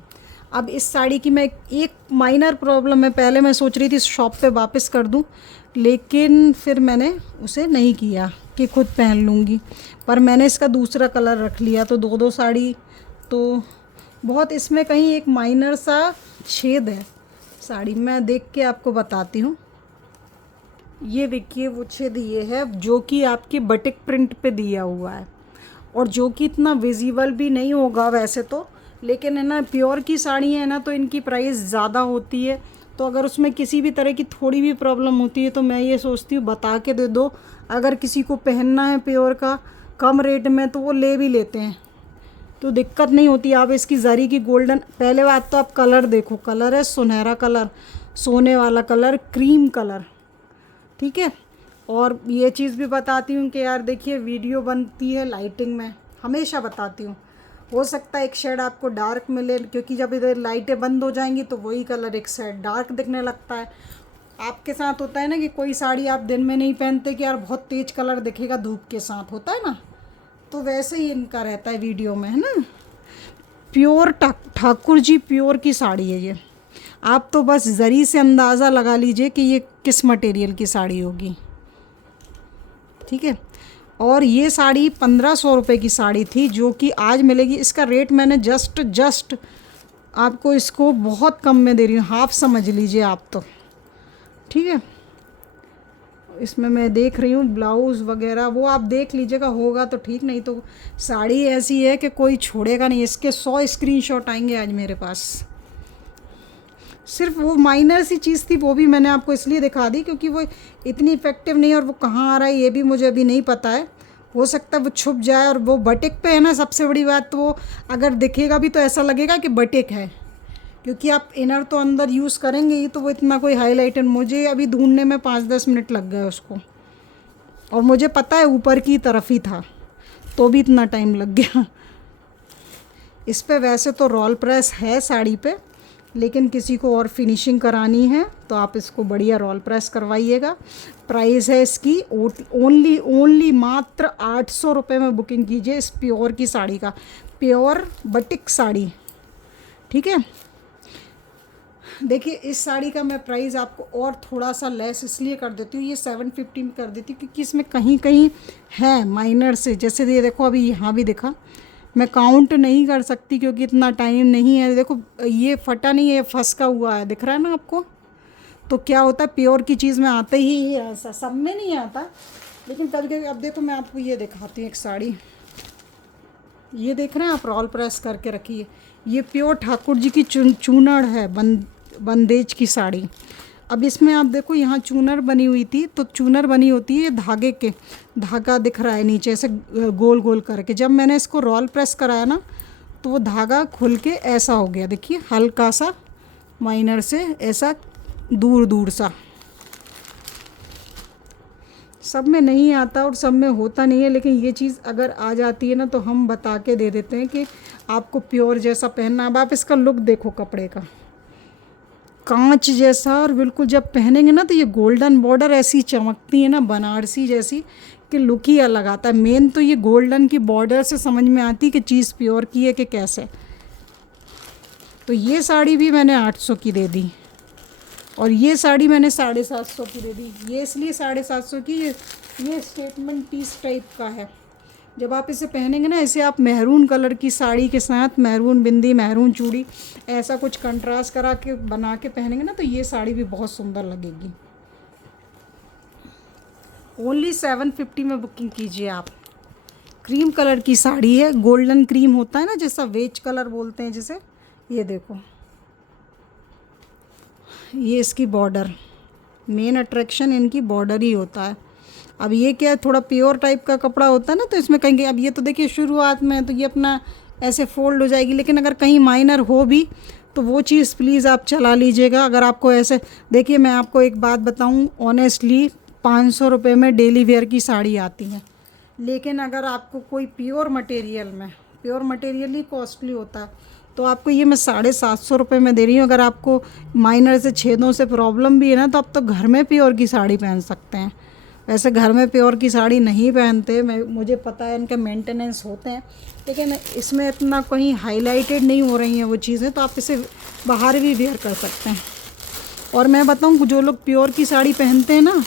अब इस साड़ी की मैं एक माइनर प्रॉब्लम है, पहले मैं सोच रही थी शॉप पे वापस कर दूं, लेकिन फिर मैंने उसे नहीं किया कि खुद पहन लूँगी, पर मैंने इसका दूसरा कलर रख लिया। तो दो साड़ी तो बहुत, इसमें कहीं एक माइनर सा छेद है साड़ी, मैं देख के आपको बताती हूँ। ये देखिए वो छेद ये है, जो कि आपकी बटिक प्रिंट पे दिया हुआ है, और जो कि इतना विजिबल भी नहीं होगा वैसे तो, लेकिन है ना प्योर की साड़ी है ना, तो इनकी प्राइस ज़्यादा होती है। तो अगर उसमें किसी भी तरह की थोड़ी भी प्रॉब्लम होती है तो मैं ये सोचती हूँ बता के दे दो। अगर किसी को पहनना है प्योर का कम रेट में तो वो ले भी लेते हैं, तो दिक्कत नहीं होती। आप इसकी जरी की गोल्डन, पहले बात तो आप कलर देखो, कलर है सुनहरा कलर, सोने वाला कलर, क्रीम कलर, ठीक है। और ये चीज़ भी बताती हूँ कि यार देखिए वीडियो बनती है लाइटिंग में, हमेशा बताती हूँ। हो सकता है एक शेड आपको डार्क मिले, क्योंकि जब इधर लाइटें बंद हो जाएंगी तो वही कलर एक शेड डार्क दिखने लगता है। आपके साथ होता है ना कि कोई साड़ी आप दिन में नहीं पहनते कि यार बहुत तेज कलर दिखेगा धूप के साथ, होता है ना, तो वैसे ही इनका रहता है वीडियो में, है ना। प्योर ठाकुर जी प्योर की साड़ी है ये। आप तो बस जरी से अंदाज़ा लगा लीजिए कि ये किस मटेरियल की साड़ी होगी, ठीक है। और ये साड़ी 1500 रुपये की साड़ी थी जो कि आज मिलेगी, इसका रेट मैंने जस्ट आपको इसको बहुत कम में दे रही हूँ, हाफ समझ लीजिए आप तो, ठीक है। इसमें मैं देख रही हूँ ब्लाउज़ वगैरह वो आप देख लीजिएगा, होगा तो ठीक, नहीं तो साड़ी ऐसी है कि कोई छोड़ेगा नहीं। इसके 100 स्क्रीनशॉट आएंगे आज मेरे पास। सिर्फ वो माइनर सी चीज़ थी, वो भी मैंने आपको इसलिए दिखा दी क्योंकि वो इतनी इफ़ेक्टिव नहीं, और वो कहाँ आ रहा है ये भी मुझे अभी नहीं पता है। हो सकता है वो छुप जाए, और वो बटिक पे है ना, सबसे बड़ी बात तो वो अगर दिखेगा भी तो ऐसा लगेगा कि बटिक है, क्योंकि आप इनर तो अंदर यूज़ करेंगे ही, तो वो इतना कोई हाईलाइटर मुझे अभी ढूंढने में 5-10 मिनट लग गए उसको, और मुझे पता है ऊपर की तरफ ही था तो भी इतना टाइम लग गया। इस पे वैसे तो रोल प्रेस है साड़ी पे, लेकिन किसी को और फिनिशिंग करानी है तो आप इसको बढ़िया रोल प्रेस करवाइएगा। प्राइस है इसकी ओनली मात्र 800 रुपये में बुकिंग कीजिए इस प्योर की साड़ी का, प्योर बटिक साड़ी, ठीक है। देखिए इस साड़ी का मैं प्राइस आपको और थोड़ा सा लेस इसलिए कर देती हूँ, ये 750 में कर देती हूँ क्योंकि इसमें कहीं कहीं है माइनर से, जैसे ये देखो अभी यहाँ भी दिखा, मैं काउंट नहीं कर सकती क्योंकि इतना टाइम नहीं है। देखो ये फटा नहीं है, फंसका हुआ है, दिख रहा है ना आपको। तो क्या होता है प्योर की चीज़ में आते ही ऐसा, सब में नहीं आता, लेकिन कभी कभी। अब देखो मैं आपको ये दिखाती हूँ एक साड़ी, ये देख रहे हैं आप, रोल प्रेस करके रखी है, ये प्योर ठाकुर जी की चूनड़ है, बंदेज की साड़ी। अब इसमें आप देखो यहाँ चूनर बनी हुई थी, तो चूनर बनी होती है धागे के, धागा दिख रहा है नीचे से गोल गोल करके। जब मैंने इसको रोल प्रेस कराया ना तो वो धागा खुल के ऐसा हो गया, देखिए हल्का सा माइनर से ऐसा दूर दूर सा। सब में नहीं आता और सब में होता नहीं है, लेकिन ये चीज़ अगर आ जाती है ना तो हम बता के दे देते हैं कि आपको प्योर जैसा पहनना। अब आप इसका लुक देखो कपड़े का, कांच जैसा, और बिल्कुल जब पहनेंगे ना तो ये गोल्डन बॉर्डर ऐसी चमकती है ना बनारसी जैसी, कि लुक ही अलग आता है। मेन तो ये गोल्डन की बॉर्डर से समझ में आती कि चीज़ प्योर की है कि कैसे। तो ये साड़ी भी मैंने 800 की दे दी, और ये साड़ी मैंने 750 की दे दी। ये इसलिए 750 की, ये स्टेटमेंट पीस टाइप का है। जब आप इसे पहनेंगे ना, ऐसे आप मैरून कलर की साड़ी के साथ मैरून बिंदी, मैरून चूड़ी, ऐसा कुछ कंट्रास्ट करा के बना के पहनेंगे ना तो ये साड़ी भी बहुत सुंदर लगेगी। ओनली 750 में बुकिंग कीजिए आप। क्रीम कलर की साड़ी है, गोल्डन क्रीम होता है ना जैसा, वेज कलर बोलते हैं जिसे। ये देखो ये इसकी बॉर्डर, मेन अट्रैक्शन इनकी बॉर्डर ही होता है। अब ये क्या है, थोड़ा प्योर टाइप का कपड़ा होता है ना, तो इसमें कहेंगे, अब ये तो देखिए शुरुआत में तो ये अपना ऐसे फोल्ड हो जाएगी, लेकिन अगर कहीं माइनर हो भी तो वो चीज़ प्लीज़ आप चला लीजिएगा। अगर आपको ऐसे, देखिए मैं आपको एक बात बताऊं ऑनेस्टली, 500 रुपये में डेली वेयर की साड़ी आती है, लेकिन अगर आपको कोई प्योर मटेरियल में, प्योर मटेरियल ही कॉस्टली होता है, तो आपको ये मैं 750 रुपये में दे रही हूँ। अगर आपको माइनर से छेदों से प्रॉब्लम भी है ना तो आप तो घर में प्योर की साड़ी पहन सकते हैं। वैसे घर में प्योर की साड़ी नहीं पहनते, मुझे पता है इनके मेंटेनेंस होते हैं, लेकिन इसमें इतना कहीं हाईलाइटेड नहीं हो रही हैं वो चीज़ें, तो आप इसे बाहर भी वेयर कर सकते हैं। और मैं बताऊँ जो लोग प्योर की साड़ी पहनते हैं ना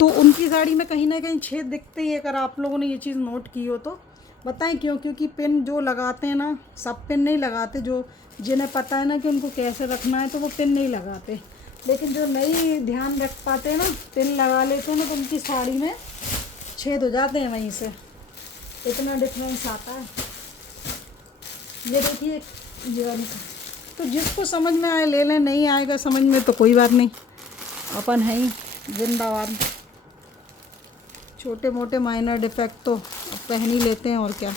तो उनकी साड़ी में कहीं ना कहीं छेद दिखते ही। अगर आप लोगों ने ये चीज़ नोट की हो तो बताएं क्यों, क्योंकि पिन जो लगाते हैं ना, सब पिन नहीं लगाते, जो जिन्हें पता है ना कि उनको कैसे रखना है तो वो पिन नहीं लगाते, लेकिन जो नहीं ध्यान रख पाते हैं ना, पिन लगा लेते हैं ना, तो उनकी साड़ी में छेद हो जाते हैं वहीं से, इतना डिफरेंस आता है। ये देखिए तो जिसको समझ में आए ले लें, नहीं आएगा समझ में तो कोई बात नहीं, अपन है ही जिंदाबाद। छोटे मोटे माइनर डिफेक्ट तो पहन ही लेते हैं और क्या।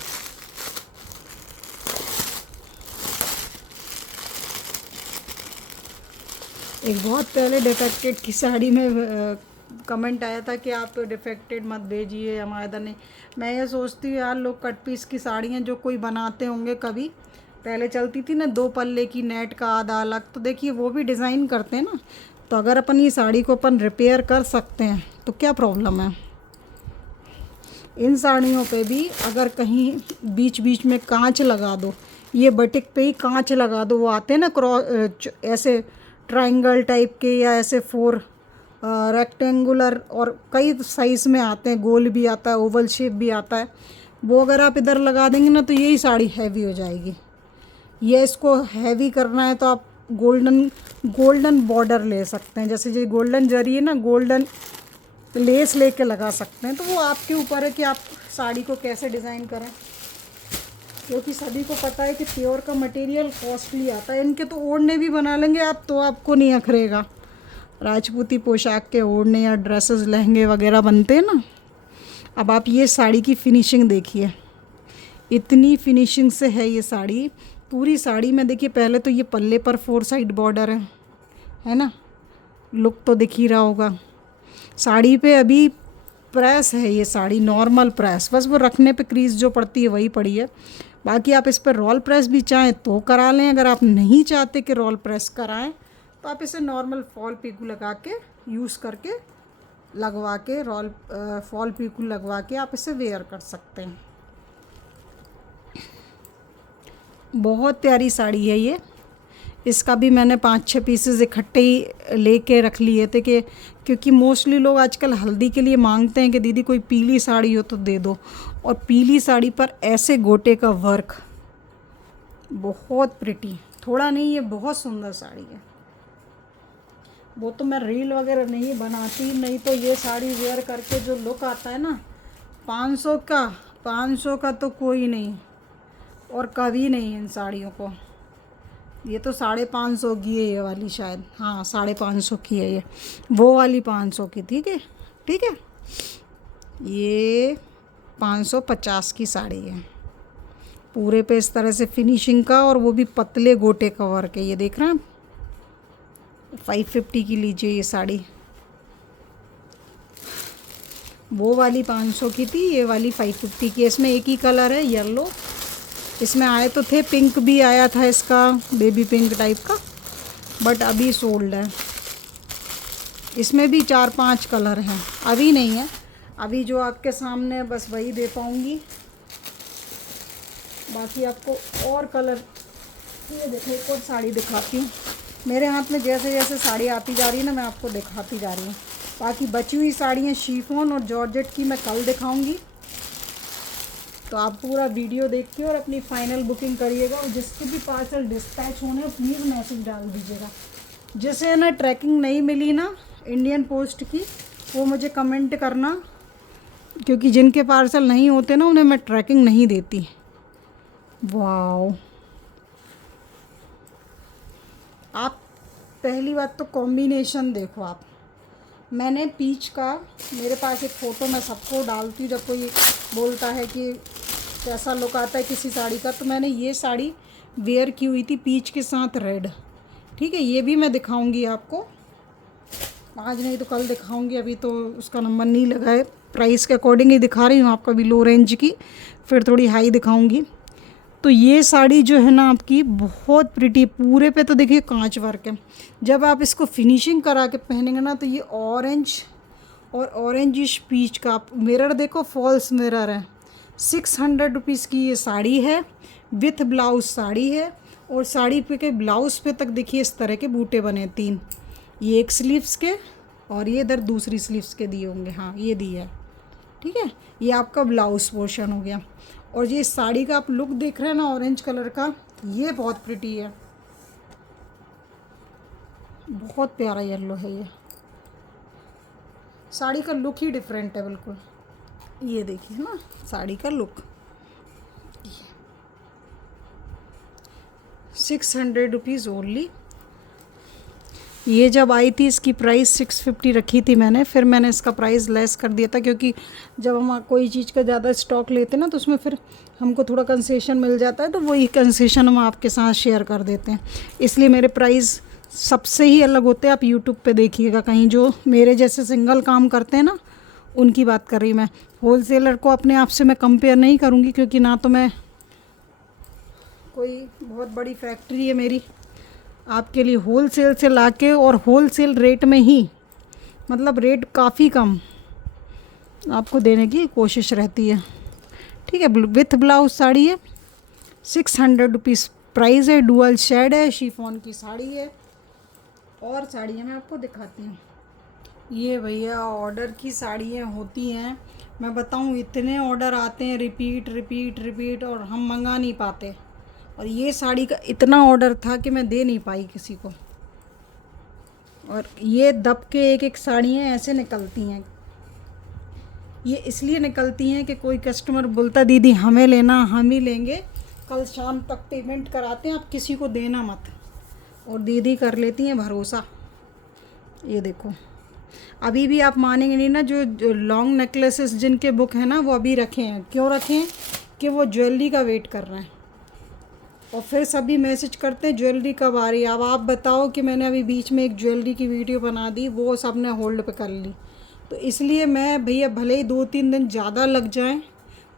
एक बहुत पहले डिफेक्टेड की साड़ी में कमेंट आया था कि आप डिफेक्टेड मत भेजिए हमारे इधर नहीं। मैं ये सोचती हूँ यार, लोग कट पीस की साड़ियाँ जो कोई बनाते होंगे, कभी पहले चलती थी ना 2 पल्ले की नेट का आधा अलग, तो देखिए वो भी डिज़ाइन करते हैं ना। तो अगर अपन ये साड़ी को अपन रिपेयर कर सकते हैं तो क्या प्रॉब्लम है। इन साड़ियों पे भी अगर कहीं बीच बीच में कांच लगा दो, ये बटिक पे ही कांच लगा दो, वो आते हैं ना क्रॉस ऐसे ट्रायंगल टाइप के, या ऐसे 4 रेक्टेंगुलर, और कई साइज़ में आते हैं, गोल भी आता है, ओवल शेप भी आता है। वो अगर आप इधर लगा देंगे ना तो यही साड़ी हैवी हो जाएगी। ये इसको हैवी करना है तो आप गोल्डन बॉर्डर ले सकते हैं, जैसे ये गोल्डन जरी है ना, गोल्डन लेस लेके लगा सकते हैं। तो वो आपके ऊपर है कि आप साड़ी को कैसे डिज़ाइन करें, क्योंकि सभी को पता है कि प्योर का मटेरियल कॉस्टली आता है। इनके तो ओढ़ने भी बना लेंगे आप तो आपको नहीं अखरेगा। राजपूती पोशाक के ओढ़ने या ड्रेसेस लहंगे वगैरह बनते हैं ना। अब आप ये साड़ी की फिनिशिंग देखिए, इतनी फिनिशिंग से है ये साड़ी। पूरी साड़ी में देखिए, पहले तो ये पल्ले पर 4 साइड बॉर्डर है ना, लुक तो दिख ही रहा होगा। साड़ी पे अभी प्रेस है, ये साड़ी नॉर्मल प्रेस, बस वो रखने पे क्रीज जो पड़ती है वही पड़ी है। बाकी आप इस पर रोल प्रेस भी चाहें तो करा लें। अगर आप नहीं चाहते कि रोल प्रेस कराएं तो आप इसे नॉर्मल फॉल पीकू लगा के यूज़ करके लगवा के फॉल पीकू लगवा के आप इसे वेयर कर सकते हैं। बहुत प्यारी साड़ी है ये। इसका भी मैंने 5-6 पीसेस इकट्ठे ही लेके रख लिए थे कि क्योंकि मोस्टली लोग आजकल हल्दी के लिए मांगते हैं कि दीदी कोई पीली साड़ी हो तो दे दो। और पीली साड़ी पर ऐसे गोटे का वर्क, बहुत प्रिटी, थोड़ा नहीं, ये बहुत सुंदर साड़ी है। वो तो मैं रील वगैरह नहीं बनाती, नहीं तो ये साड़ी वेयर करके जो लुक आता है ना, 500 का तो कोई नहीं और कभी नहीं इन साड़ियों को। ये तो 550 की है ये वाली, शायद, हाँ 550 की है ये, वो वाली 500 की, ठीक है। ये 550 की साड़ी है, पूरे पे इस तरह से फिनिशिंग का, और वो भी पतले गोटे का वर्क है। ये देख रहे हैं 550 की लीजिए ये साड़ी। वो वाली 500 की थी, ये वाली 550 की। इसमें एक ही कलर है, येलो। इसमें आए तो थे, पिंक भी आया था इसका, बेबी पिंक टाइप का, बट अभी सोल्ड है। इसमें भी 4-5 कलर हैं, अभी नहीं है। अभी जो आपके सामने बस वही दे पाऊँगी, बाकी आपको और कलर, ये देखो एक और साड़ी दिखाती हूँ। मेरे हाथ में जैसे जैसे साड़ी आती जा रही है ना, मैं आपको दिखाती जा रही हूँ। बाकी बची हुई साड़ियाँ शिफॉन और जॉर्जेट की मैं कल दिखाऊंगी, तो आप पूरा वीडियो देखिए और अपनी फ़ाइनल बुकिंग करिएगा। और जिसके भी पार्सल डिस्पैच होने प्लीज़ मैसेज डाल दीजिएगा। जिसे ना ट्रैकिंग नहीं मिली ना इंडियन पोस्ट की, वो मुझे कमेंट करना, क्योंकि जिनके पार्सल नहीं होते ना उन्हें मैं ट्रैकिंग नहीं देती। वाओ, आप पहली बात तो कॉम्बिनेशन देखो आप। मैंने पीच का, मेरे पास एक फ़ोटो मैं सबको डालती हूँ जब कोई बोलता है कि कैसा लुक आता है किसी साड़ी का, तो मैंने ये साड़ी वेयर की हुई थी पीच के साथ रेड, ठीक है। ये भी मैं दिखाऊंगी आपको, आज नहीं तो कल दिखाऊंगी, अभी तो उसका नंबर नहीं लगा है। प्राइस के अकॉर्डिंग ही दिखा रही हूँ आपको, अभी लो रेंज की, फिर थोड़ी हाई दिखाऊंगी। तो ये साड़ी जो है ना आपकी बहुत प्रिटी, पूरे पे तो देखिए कांच वर्क है। जब आप इसको फिनिशिंग करा के पहनेंगे ना तो ये ऑरेंज और ऑरेंजिश पीच का, आप मिरर देखो, फॉल्स मिरर है। 600 रुपीज़ की ये साड़ी है, विथ ब्लाउज साड़ी है। और साड़ी पे के ब्लाउज़ पे तक देखिए इस तरह के बूटे बने 3, ये एक स्लीव्स के और ये इधर दूसरी स्लीव्स के दिए होंगे, हाँ ये दिया है, ठीक है। ये आपका ब्लाउज पोर्शन हो गया। और ये साड़ी का आप लुक देख रहे हैं ना ऑरेंज कलर का, ये बहुत प्रिटी है, बहुत प्यारा येलो है। ये साड़ी का लुक ही डिफरेंट है बिल्कुल। ये देखिए ना साड़ी का लुक, 600 रुपीज़ ओनली। ये जब आई थी इसकी प्राइस 650 रखी थी मैंने, फिर मैंने इसका प्राइस लेस कर दिया था, क्योंकि जब हम कोई चीज़ का ज़्यादा स्टॉक लेते हैं ना तो उसमें फिर हमको थोड़ा कंसेशन मिल जाता है, तो वही कंसेशन हम आपके साथ शेयर कर देते हैं। इसलिए मेरे प्राइस सबसे ही अलग होते हैं। आप यूट्यूब पे देखिएगा कहीं, जो मेरे जैसे सिंगल काम करते हैं ना, उनकी बात कर रही मैं। होलसेलर को अपने आप से मैं कंपेयर नहीं करूँगी, क्योंकि ना तो मैं कोई बहुत बड़ी फैक्ट्री है मेरी आपके लिए होलसेल से लाके और होलसेल रेट में ही, मतलब रेट काफ़ी कम आपको देने की कोशिश रहती है। ठीक है, विथ ब्लाउज साड़ी है, 600 रुपीज़ प्राइस है, डुअल शेड है, शिफॉन की साड़ी है। और साड़ियाँ मैं आपको दिखाती हूँ। ये भैया ऑर्डर की साड़ियाँ होती हैं, मैं बताऊँ इतने ऑर्डर आते हैं, रिपीट रिपीट रिपीट, और हम मंगा नहीं पाते। और ये साड़ी का इतना ऑर्डर था कि मैं दे नहीं पाई किसी को। और ये दब के एक एक साड़ियाँ ऐसे निकलती हैं। ये इसलिए निकलती हैं कि कोई कस्टमर बोलता दीदी हमें लेना, हम ही लेंगे, कल शाम तक पेमेंट कराते हैं, आप किसी को देना मत। और दीदी कर लेती हैं भरोसा। ये देखो, अभी भी आप मानेंगे नहीं ना, जो लॉन्ग नेकलेसेस जिनके बुक हैं ना, वो अभी रखे हैं। क्यों रखे हैं? कि वो ज्वेलरी का वेट कर रहे हैं। और फिर सभी मैसेज करते हैं ज्वेलरी कब आ रही है। अब आप बताओ कि मैंने अभी बीच में एक ज्वेलरी की वीडियो बना दी, वो सब ने होल्ड पे कर ली। तो इसलिए मैं भैया भले ही 2-3 दिन ज़्यादा लग जाएं,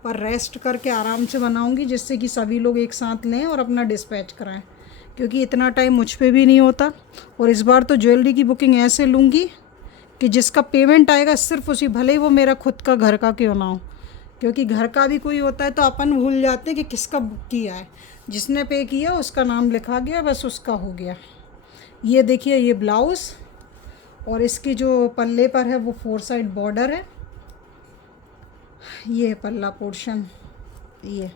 पर रेस्ट करके आराम से बनाऊंगी, जिससे कि सभी लोग एक साथ लें और अपना डिस्पैच कराएं, क्योंकि इतना टाइम मुझ पे भी नहीं होता। और इस बार तो ज्वेलरी की बुकिंग ऐसे लूँगी कि जिसका पेमेंट आएगा सिर्फ उसी, भले ही वो मेरा खुद का घर का क्यों ना हो, क्योंकि घर का भी कोई होता है तो अपन भूल जाते हैं कि किसका बुक किया है। जिसने पे किया उसका नाम लिखा गया, बस उसका हो गया। ये देखिए, ये ब्लाउज़, और इसकी जो पल्ले पर है वो 4 साइड बॉर्डर है। ये पल्ला पोर्शन, ये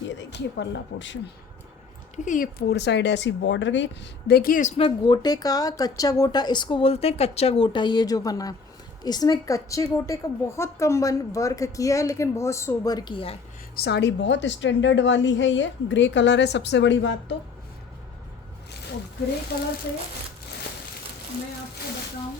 देखिए पल्ला पोर्शन। ठीक है, ये 4 साइड ऐसी बॉर्डर गई। देखिए इसमें गोटे का, कच्चा गोटा इसको बोलते हैं, कच्चा गोटा ये जो बना है, इसमें कच्चे गोटे का बहुत कम वर्क किया है, लेकिन बहुत सोबर किया है। साड़ी बहुत स्टैंडर्ड वाली है। ये ग्रे कलर है, सबसे बड़ी बात तो। और ग्रे कलर पे मैं आपको बताऊं,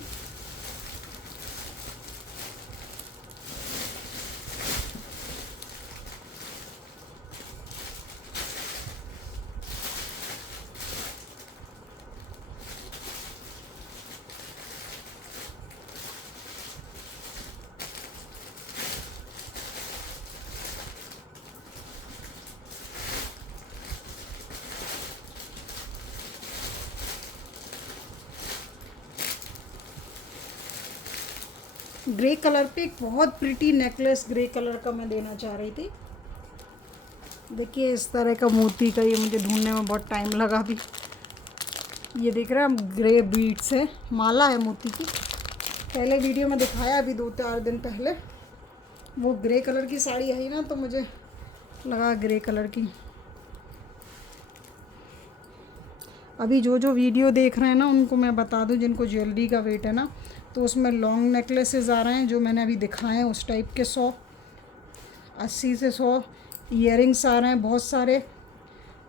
ग्रे कलर पे एक बहुत प्रिटी नेकलेस ग्रे कलर का मैं देना चाह रही थी। देखिए इस तरह का मोती का, ये मुझे ढूंढने में बहुत टाइम लगा अभी। ये देख रहे हैं हम, ग्रे बीड्स है, माला है मोती की। पहले वीडियो में दिखाया, अभी 2-4 दिन पहले। वो ग्रे कलर की साड़ी आई ना, तो मुझे लगा ग्रे कलर की। अभी जो जो वीडियो देख रहे हैं ना, उनको मैं बता दूं, जिनको ज्वेलरी का वेट है ना, तो उसमें लॉन्ग नेकलेसेस आ रहे हैं जो मैंने अभी दिखाए हैं, उस टाइप के 180 से 100 ईयरिंग्स आ रहे हैं, बहुत सारे।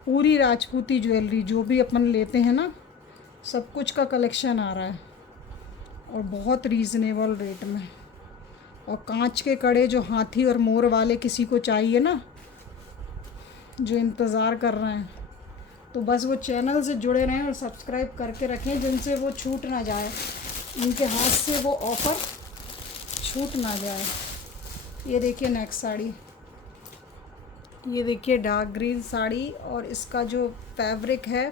पूरी राजपूती ज्वेलरी जो भी अपन लेते हैं ना, सब कुछ का कलेक्शन आ रहा है, और बहुत रीज़नेबल रेट में। और कांच के कड़े जो हाथी और मोर वाले किसी को चाहिए ना, जो इंतज़ार कर रहे हैं, तो बस वो चैनल से जुड़े रहें और सब्सक्राइब करके रखें, जिनसे वो छूट ना जाए, उनके हाथ से वो ऑफ़र छूट ना जाए। ये देखिए नेक्स्ट साड़ी, ये देखिए डार्क ग्रीन साड़ी, और इसका जो फैब्रिक है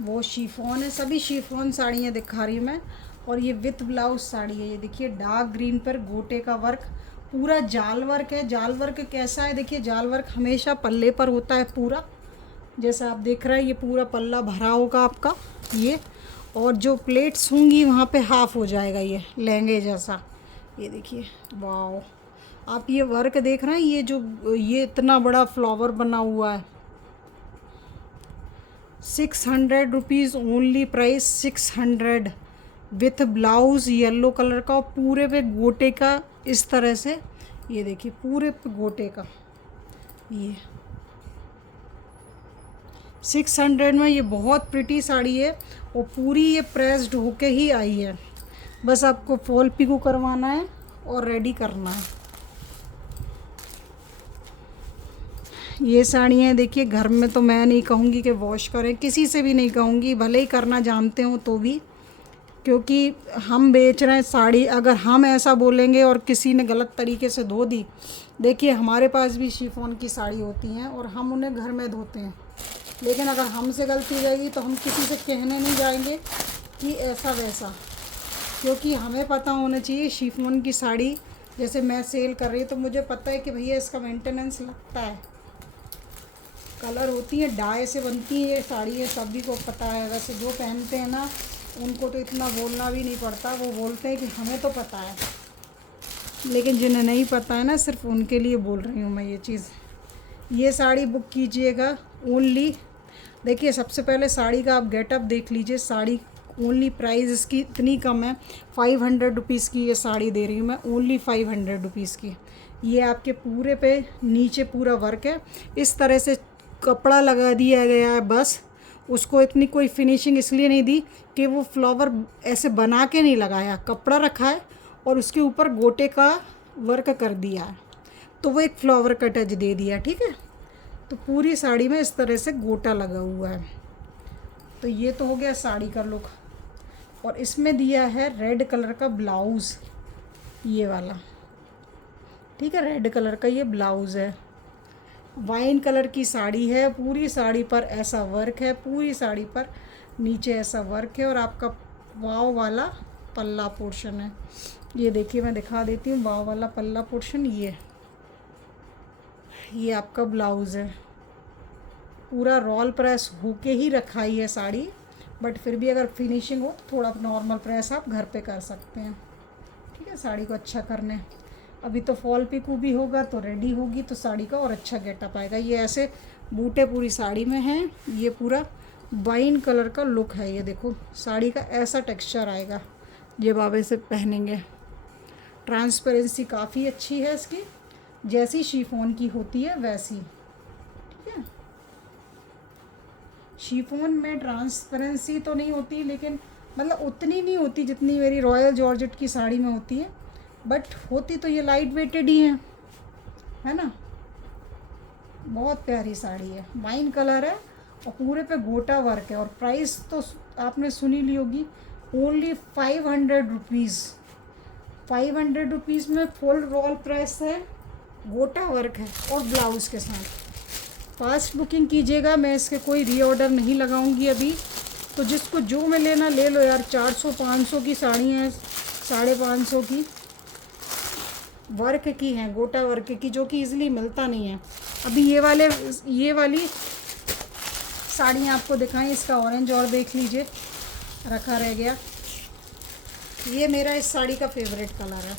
वो शिफॉन है। सभी शिफॉन साड़ियाँ दिखा रही हूँ मैं। और ये विथ ब्लाउज साड़ी है। ये देखिए डार्क ग्रीन पर गोटे का वर्क, पूरा जाल वर्क है। जाल वर्क कैसा है? देखिए जाल वर्क हमेशा पल्ले पर होता है पूरा, जैसा आप देख रहे हैं। ये पूरा पल्ला भरा होगा आपका ये, और जो प्लेट्स होंगी वहाँ पे हाफ़ हो जाएगा ये लहंगे जैसा। ये देखिए, वाओ, आप ये वर्क देख रहे हैं, ये जो ये इतना बड़ा फ्लावर बना हुआ है। 600 rupees only, price 600 with blouse yellow colour का, और पूरे पे गोटे का इस तरह से। ये देखिए पूरे पे गोटे का, 600 में ये बहुत प्रिटी साड़ी है और पूरी ये प्रेस्ड होके ही आई है। बस आपको फॉल पिको करवाना है और रेडी करना है। ये साड़ियाँ देखिए, घर में तो मैं नहीं कहूँगी कि वॉश करें, किसी से भी नहीं कहूँगी, भले ही करना जानते हो तो भी, क्योंकि हम बेच रहे हैं साड़ी। अगर हम ऐसा बोलेंगे और किसी ने गलत तरीके से धो दी, देखिए हमारे पास भी शिफॉन की साड़ी होती हैं और हम उन्हें घर में धोते हैं, लेकिन अगर हमसे गलती रहेगी तो हम किसी से कहने नहीं जाएंगे कि ऐसा वैसा, क्योंकि हमें पता होना चाहिए शिफॉन की साड़ी। जैसे मैं सेल कर रही तो मुझे पता है कि भैया इसका मेंटेनेंस लगता है। कलर होती है, डाई से बनती है ये साड़ी, ये सभी को पता है। वैसे जो पहनते हैं ना उनको तो इतना बोलना भी नहीं पड़ता, वो बोलते हैं कि हमें तो पता है, लेकिन जिन्हें नहीं पता है ना, सिर्फ उनके लिए बोल रही हूँ मैं ये चीज़। ये साड़ी बुक कीजिएगा ओनली, देखिए सबसे पहले साड़ी का आप गेटअप देख लीजिए। साड़ी ओनली प्राइस इसकी इतनी कम है, 500 रुपीज़ की ये साड़ी दे रही हूँ मैं, ओनली 500 रुपीज़ की। ये आपके पूरे पे नीचे पूरा वर्क है, इस तरह से कपड़ा लगा दिया गया है। बस उसको इतनी कोई फिनिशिंग इसलिए नहीं दी कि वो फ्लावर ऐसे बना के नहीं लगाया, कपड़ा रखा है और उसके ऊपर गोटे का वर्क कर दिया है, तो वो एक फ्लावर का टच दे दिया, ठीक है। तो पूरी साड़ी में इस तरह से गोटा लगा हुआ है। तो ये तो हो गया साड़ी का लुक, और इसमें दिया है रेड कलर का ब्लाउज़, ये वाला, ठीक है। रेड कलर का ये ब्लाउज़ है, वाइन कलर की साड़ी है, पूरी साड़ी पर ऐसा वर्क है, पूरी साड़ी पर नीचे ऐसा वर्क है, और आपका वाव वाला पल्ला पोर्शन है। ये देखिए मैं दिखा देती हूँ, वाव वाला पल्ला पोर्शन, ये आपका ब्लाउज़ है। पूरा रोल प्रेस होके ही रखाई है साड़ी, बट फिर भी अगर फिनिशिंग हो तो थोड़ा नॉर्मल प्रेस आप घर पे कर सकते हैं, ठीक है, साड़ी को अच्छा करने। अभी तो फॉल पिको भी होगा तो रेडी होगी तो साड़ी का और अच्छा गेटअप आएगा। ये ऐसे बूटे पूरी साड़ी में हैं, ये पूरा वाइन कलर का लुक है। ये देखो साड़ी का ऐसा टेक्सचर आएगा जब आप इसे पहनेंगे। ट्रांसपेरेंसी काफ़ी अच्छी है इसकी, जैसी शिफॉन की होती है वैसी, ठीक है। शिफॉन में ट्रांसपेरेंसी तो नहीं होती, लेकिन मतलब उतनी नहीं होती जितनी मेरी रॉयल जॉर्जेट की साड़ी में होती है, बट होती तो ये लाइट वेटेड ही है ना। बहुत प्यारी साड़ी है, वाइन कलर है और पूरे पे गोटा वर्क है, और प्राइस तो आपने सुनी ली होगी, ओनली 500 रुपीज़। 500 रुपीज़ में फुल रोल प्रेस है, गोटा वर्क है और ब्लाउज़ के साथ। फास्ट बुकिंग कीजिएगा, मैं इसके कोई रीऑर्डर नहीं लगाऊंगी अभी, तो जिसको जो में लेना ले लो यार। 400-500 की साड़ी हैं, 550 की वर्क की हैं, गोटा वर्क की, जो कि इजीली मिलता नहीं है। अभी ये वाली साड़ियाँ आपको दिखाएं, इसका ऑरेंज और देख लीजिए, रखा रह गया। ये मेरा इस साड़ी का फेवरेट कलर है।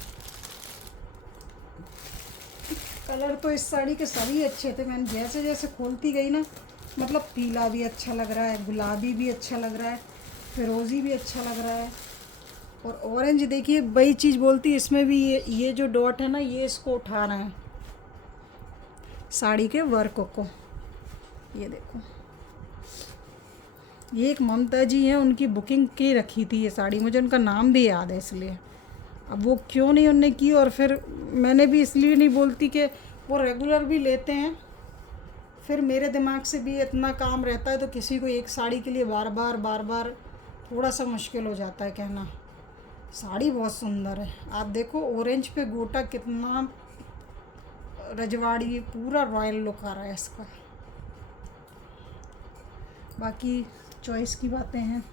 कलर तो इस साड़ी के सभी अच्छे थे, मैंने जैसे जैसे खोलती गई ना, मतलब पीला भी अच्छा लग रहा है, गुलाबी भी अच्छा लग रहा है, फिरोज़ी भी अच्छा लग रहा है, और ऑरेंज देखिए वही चीज़ बोलती, इसमें भी ये जो डॉट है ना, ये इसको उठा रहा है साड़ी के वर्क को। ये देखो, ये एक ममता जी हैं, उनकी बुकिंग की रखी थी ये साड़ी, मुझे उनका नाम भी याद है इसलिए। अब वो क्यों नहीं उनने की, और फिर मैंने भी इसलिए नहीं बोलती कि वो रेगुलर भी लेते हैं, फिर मेरे दिमाग से भी इतना काम रहता है, तो किसी को एक साड़ी के लिए बार बार थोड़ा सा मुश्किल हो जाता है कहना। साड़ी बहुत सुंदर है, आप देखो ऑरेंज पे गोटा कितना रजवाड़ी, पूरा रॉयल लुक आ रहा है इसका। बाकी चॉइस की बातें हैं।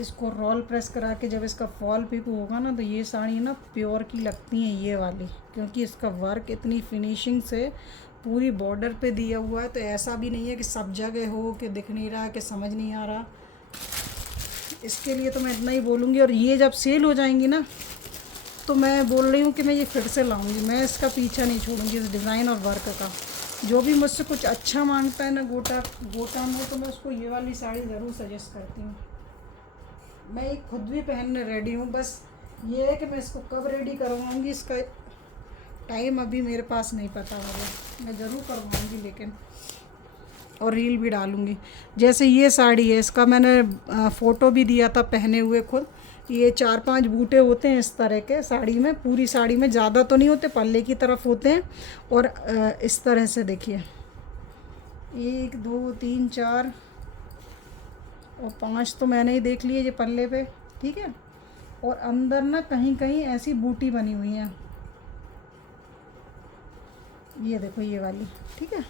इसको रोल प्रेस करा के जब इसका फॉल पिको होगा ना, तो ये साड़ी ना प्योर की लगती हैं ये वाली, क्योंकि इसका वर्क इतनी फिनिशिंग से पूरी बॉर्डर पे दिया हुआ है। तो ऐसा भी नहीं है कि सब जगह हो कि दिख नहीं रहा, कि समझ नहीं आ रहा। इसके लिए तो मैं इतना ही बोलूँगी, और ये जब सेल हो जाएंगी ना, तो मैं बोल रही हूँ कि मैं ये फिर से लाऊंगी, मैं इसका पीछा नहीं छोड़ूंगी इस डिज़ाइन और वर्क का। जो भी मुझसे कुछ अच्छा मांगता है ना गोटा में, तो मैं उसको ये वाली साड़ी ज़रूर सजेस्ट करती हूँ। मैं ये खुद भी पहनने रेडी हूँ, बस ये है कि मैं इसको कब रेडी करवाऊँगी, इसका टाइम अभी मेरे पास नहीं पता होगा, मैं ज़रूर करवाऊँगी। लेकिन और रील भी डालूँगी। जैसे ये साड़ी है, इसका मैंने फ़ोटो भी दिया था पहने हुए खुद। ये 4-5 बूटे होते हैं इस तरह के साड़ी में, पूरी साड़ी में ज़्यादा तो नहीं होते, पल्ले की तरफ होते हैं। और इस तरह से देखिए 1 2 3 4 और 5 तो मैंने ही देख लिए ये पल्ले पे, ठीक है। और अंदर ना कहीं कहीं ऐसी बूटी बनी हुई है, ये देखो ये वाली, ठीक है।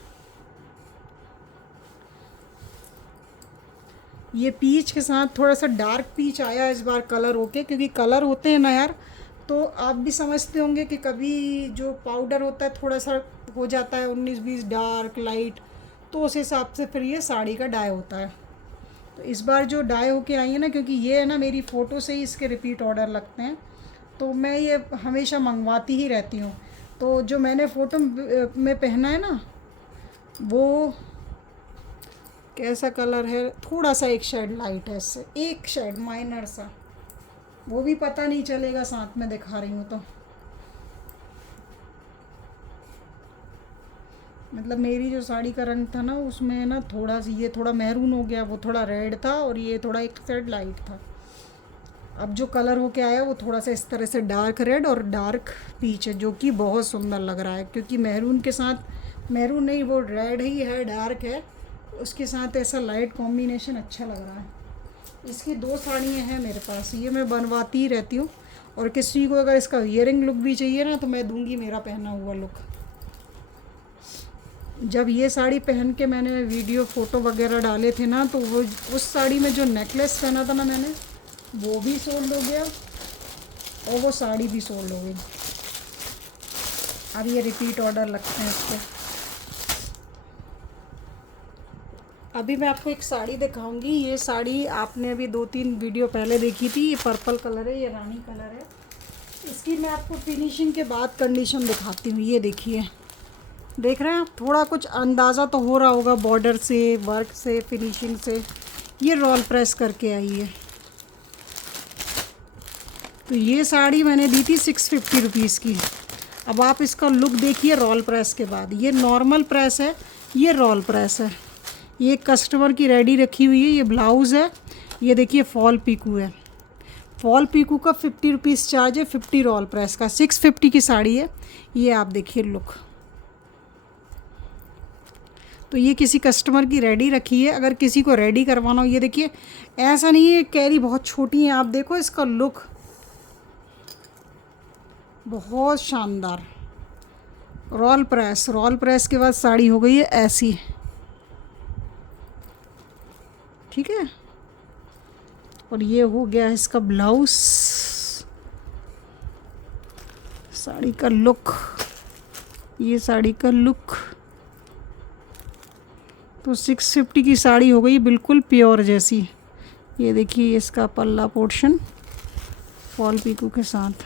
ये पीच के साथ थोड़ा सा डार्क पीच आया इस बार कलर होके, क्योंकि कलर होते हैं ना यार, तो आप भी समझते होंगे कि कभी जो पाउडर होता है थोड़ा सा हो जाता है 19-20 डार्क लाइट, तो उस हिसाब से फिर ये साड़ी का डाई होता है। तो इस बार जो डाई होके आई है ना, क्योंकि ये है ना मेरी फ़ोटो से ही इसके रिपीट ऑर्डर लगते हैं, तो मैं ये हमेशा मंगवाती ही रहती हूँ। तो जो मैंने फ़ोटो में पहना है ना, वो कैसा कलर है, थोड़ा सा एक शेड लाइट है इससे, एक शेड माइनर सा, वो भी पता नहीं चलेगा साथ में दिखा रही हूँ तो। मतलब मेरी जो साड़ी का रंग था ना, उसमें ना थोड़ा सा ये थोड़ा मैरून हो गया, वो थोड़ा रेड था, और ये थोड़ा एक शेड लाइट था। अब जो कलर होके आया वो थोड़ा सा इस तरह से डार्क रेड और डार्क पीच है, जो कि बहुत सुंदर लग रहा है, क्योंकि मैरून के साथ, मैरून नहीं वो रेड ही है, डार्क है, उसके साथ ऐसा लाइट कॉम्बिनेशन अच्छा लग रहा है। इसकी 2 साड़ियाँ हैं मेरे पास, ये मैं बनवाती ही रहती हूँ। और किसी को अगर इसका ईयरिंग लुक भी चाहिए ना, तो मैं दूंगी मेरा पहना हुआ लुक। जब ये साड़ी पहन के मैंने वीडियो फ़ोटो वगैरह डाले थे ना, तो वो उस साड़ी में जो नेकलेस पहना था ना मैंने, वो भी सोल्ड हो गया और वो साड़ी भी सोल्ड हो गई। अब ये रिपीट ऑर्डर लगते हैं इसको। अभी मैं आपको एक साड़ी दिखाऊंगी। ये साड़ी आपने अभी 2-3 वीडियो पहले देखी थी। ये पर्पल कलर है, ये रानी कलर है। इसकी मैं आपको फिनिशिंग के बाद कंडीशन दिखाती हूँ। ये देखिए, देख रहे हैं आप, थोड़ा कुछ अंदाज़ा तो हो रहा होगा बॉर्डर से, वर्क से, फिनिशिंग से। ये रोल प्रेस करके आई है। तो ये साड़ी मैंने दी थी 650 रुपीज़ की। अब आप इसका लुक देखिए रोल प्रेस के बाद। ये नॉर्मल प्रेस है, ये रोल प्रेस है। ये कस्टमर की रेडी रखी हुई है। ये ब्लाउज़ है, ये देखिए फॉल पीकू है। फॉल पीकू का 50 रुपीज़ चार्ज है, 50 रोल प्रेस का। 650 की साड़ी है। ये आप देखिए लुक। तो ये किसी कस्टमर की रेडी रखी है। अगर किसी को रेडी करवाना हो, ये देखिए, ऐसा नहीं है कैरी बहुत छोटी है। आप देखो इसका लुक, बहुत शानदार। रोल प्रेस, रोल प्रेस के बाद साड़ी हो गई है ऐसी, ठीक है। और ये हो गया इसका ब्लाउज, साड़ी का लुक, ये साड़ी का लुक। तो 650 की साड़ी हो गई बिल्कुल प्योर जैसी। ये देखिए इसका पल्ला पोर्शन फॉल पीकू के साथ,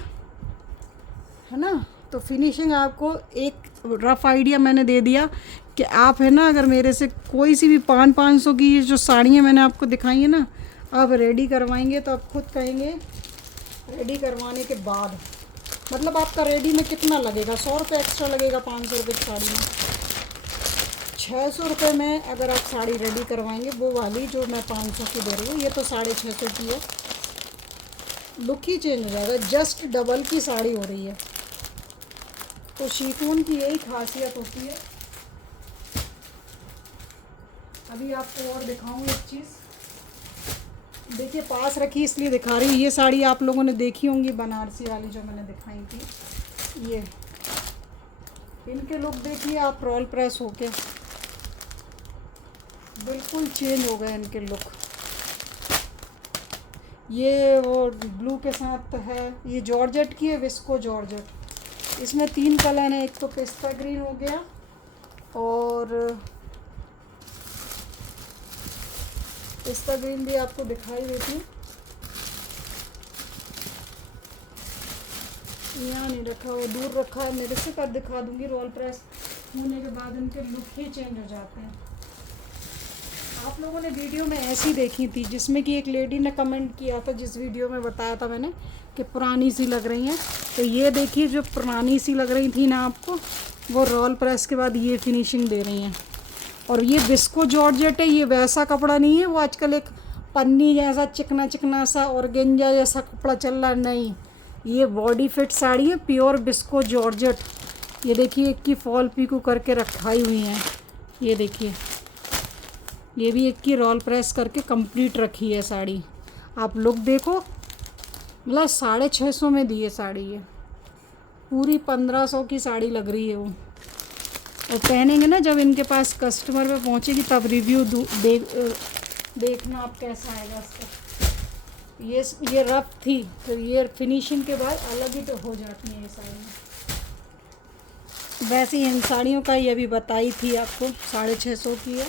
है ना। तो फिनिशिंग आपको एक रफ़ आइडिया मैंने दे दिया कि आप है ना, अगर मेरे से कोई सी भी 500 की ये जो साड़ियाँ मैंने आपको दिखाई है ना, आप रेडी करवाएंगे तो आप खुद कहेंगे रेडी करवाने के बाद, मतलब आपका रेडी में कितना लगेगा, 100 रुपये एक्स्ट्रा लगेगा 500 रुपये की साड़ी में। 600 रुपये में अगर आप साड़ी रेडी करवाएंगे, वो वाली जो मैं 500 की दे रही हूँ, ये तो 650 की है, लुक ही चेंज हो जाएगा। जस्ट डबल की साड़ी हो रही है। तो शिफॉन की यही खासियत होती है। अभी आपको और दिखाऊँ एक चीज़, देखिए पास रखी इसलिए दिखा रही हूँ। ये साड़ी आप लोगों ने देखी होंगी, बनारसी वाली जो मैंने दिखाई थी। ये इनके लुक देखिए आप, रोल प्रेस होके बिल्कुल चेंज हो गए इनके लुक। ये वो ब्लू के साथ है, ये जॉर्जेट की है, विस्को जॉर्जेट। इसमें 3 कलर हैं, एक तो पिस्ता ग्रीन हो गया, और पिस्ता ग्रीन भी आपको दिखाई देती है, यहाँ नहीं रखा, वो दूर रखा है मेरे से, पर दिखा दूंगी। रोल प्रेस होने के बाद इनके लुक ही चेंज हो जाते हैं। आप लोगों ने वीडियो में ऐसी देखी थी जिसमें कि एक लेडी ने कमेंट किया था, जिस वीडियो में बताया था मैंने कि पुरानी सी लग रही हैं। तो ये देखिए, जो पुरानी सी लग रही थी ना आपको, वो रोल प्रेस के बाद ये फिनिशिंग दे रही हैं। और ये बिस्को जॉर्जेट है, ये वैसा कपड़ा नहीं है वो आजकल एक पन्नी जैसा चिकना चिकना सा ऑर्गेंजा जैसा कपड़ा चल रहा है, नहीं, ये बॉडी फिट साड़ी है, प्योर बिस्को जॉर्जेट। ये देखिए एक की फॉल पीको करके रखाई हुई हैं, ये देखिए, ये भी एक की रोल प्रेस करके कंप्लीट रखी है साड़ी। आप लुक देखो, मतलब 650 में दी है साड़ी, ये पूरी 1500 की साड़ी लग रही है वो। और पहनेंगे ना जब इनके पास कस्टमर पे पहुंचेगी तब रिव्यू देखना आप कैसा आएगा इसका। ये रफ थी, फिर ये फिनिशिंग के बाद अलग ही तो हो जाती है ये साड़ियाँ। वैसे ही इन साड़ियों का ये भी बताई थी आपको, 650 की है,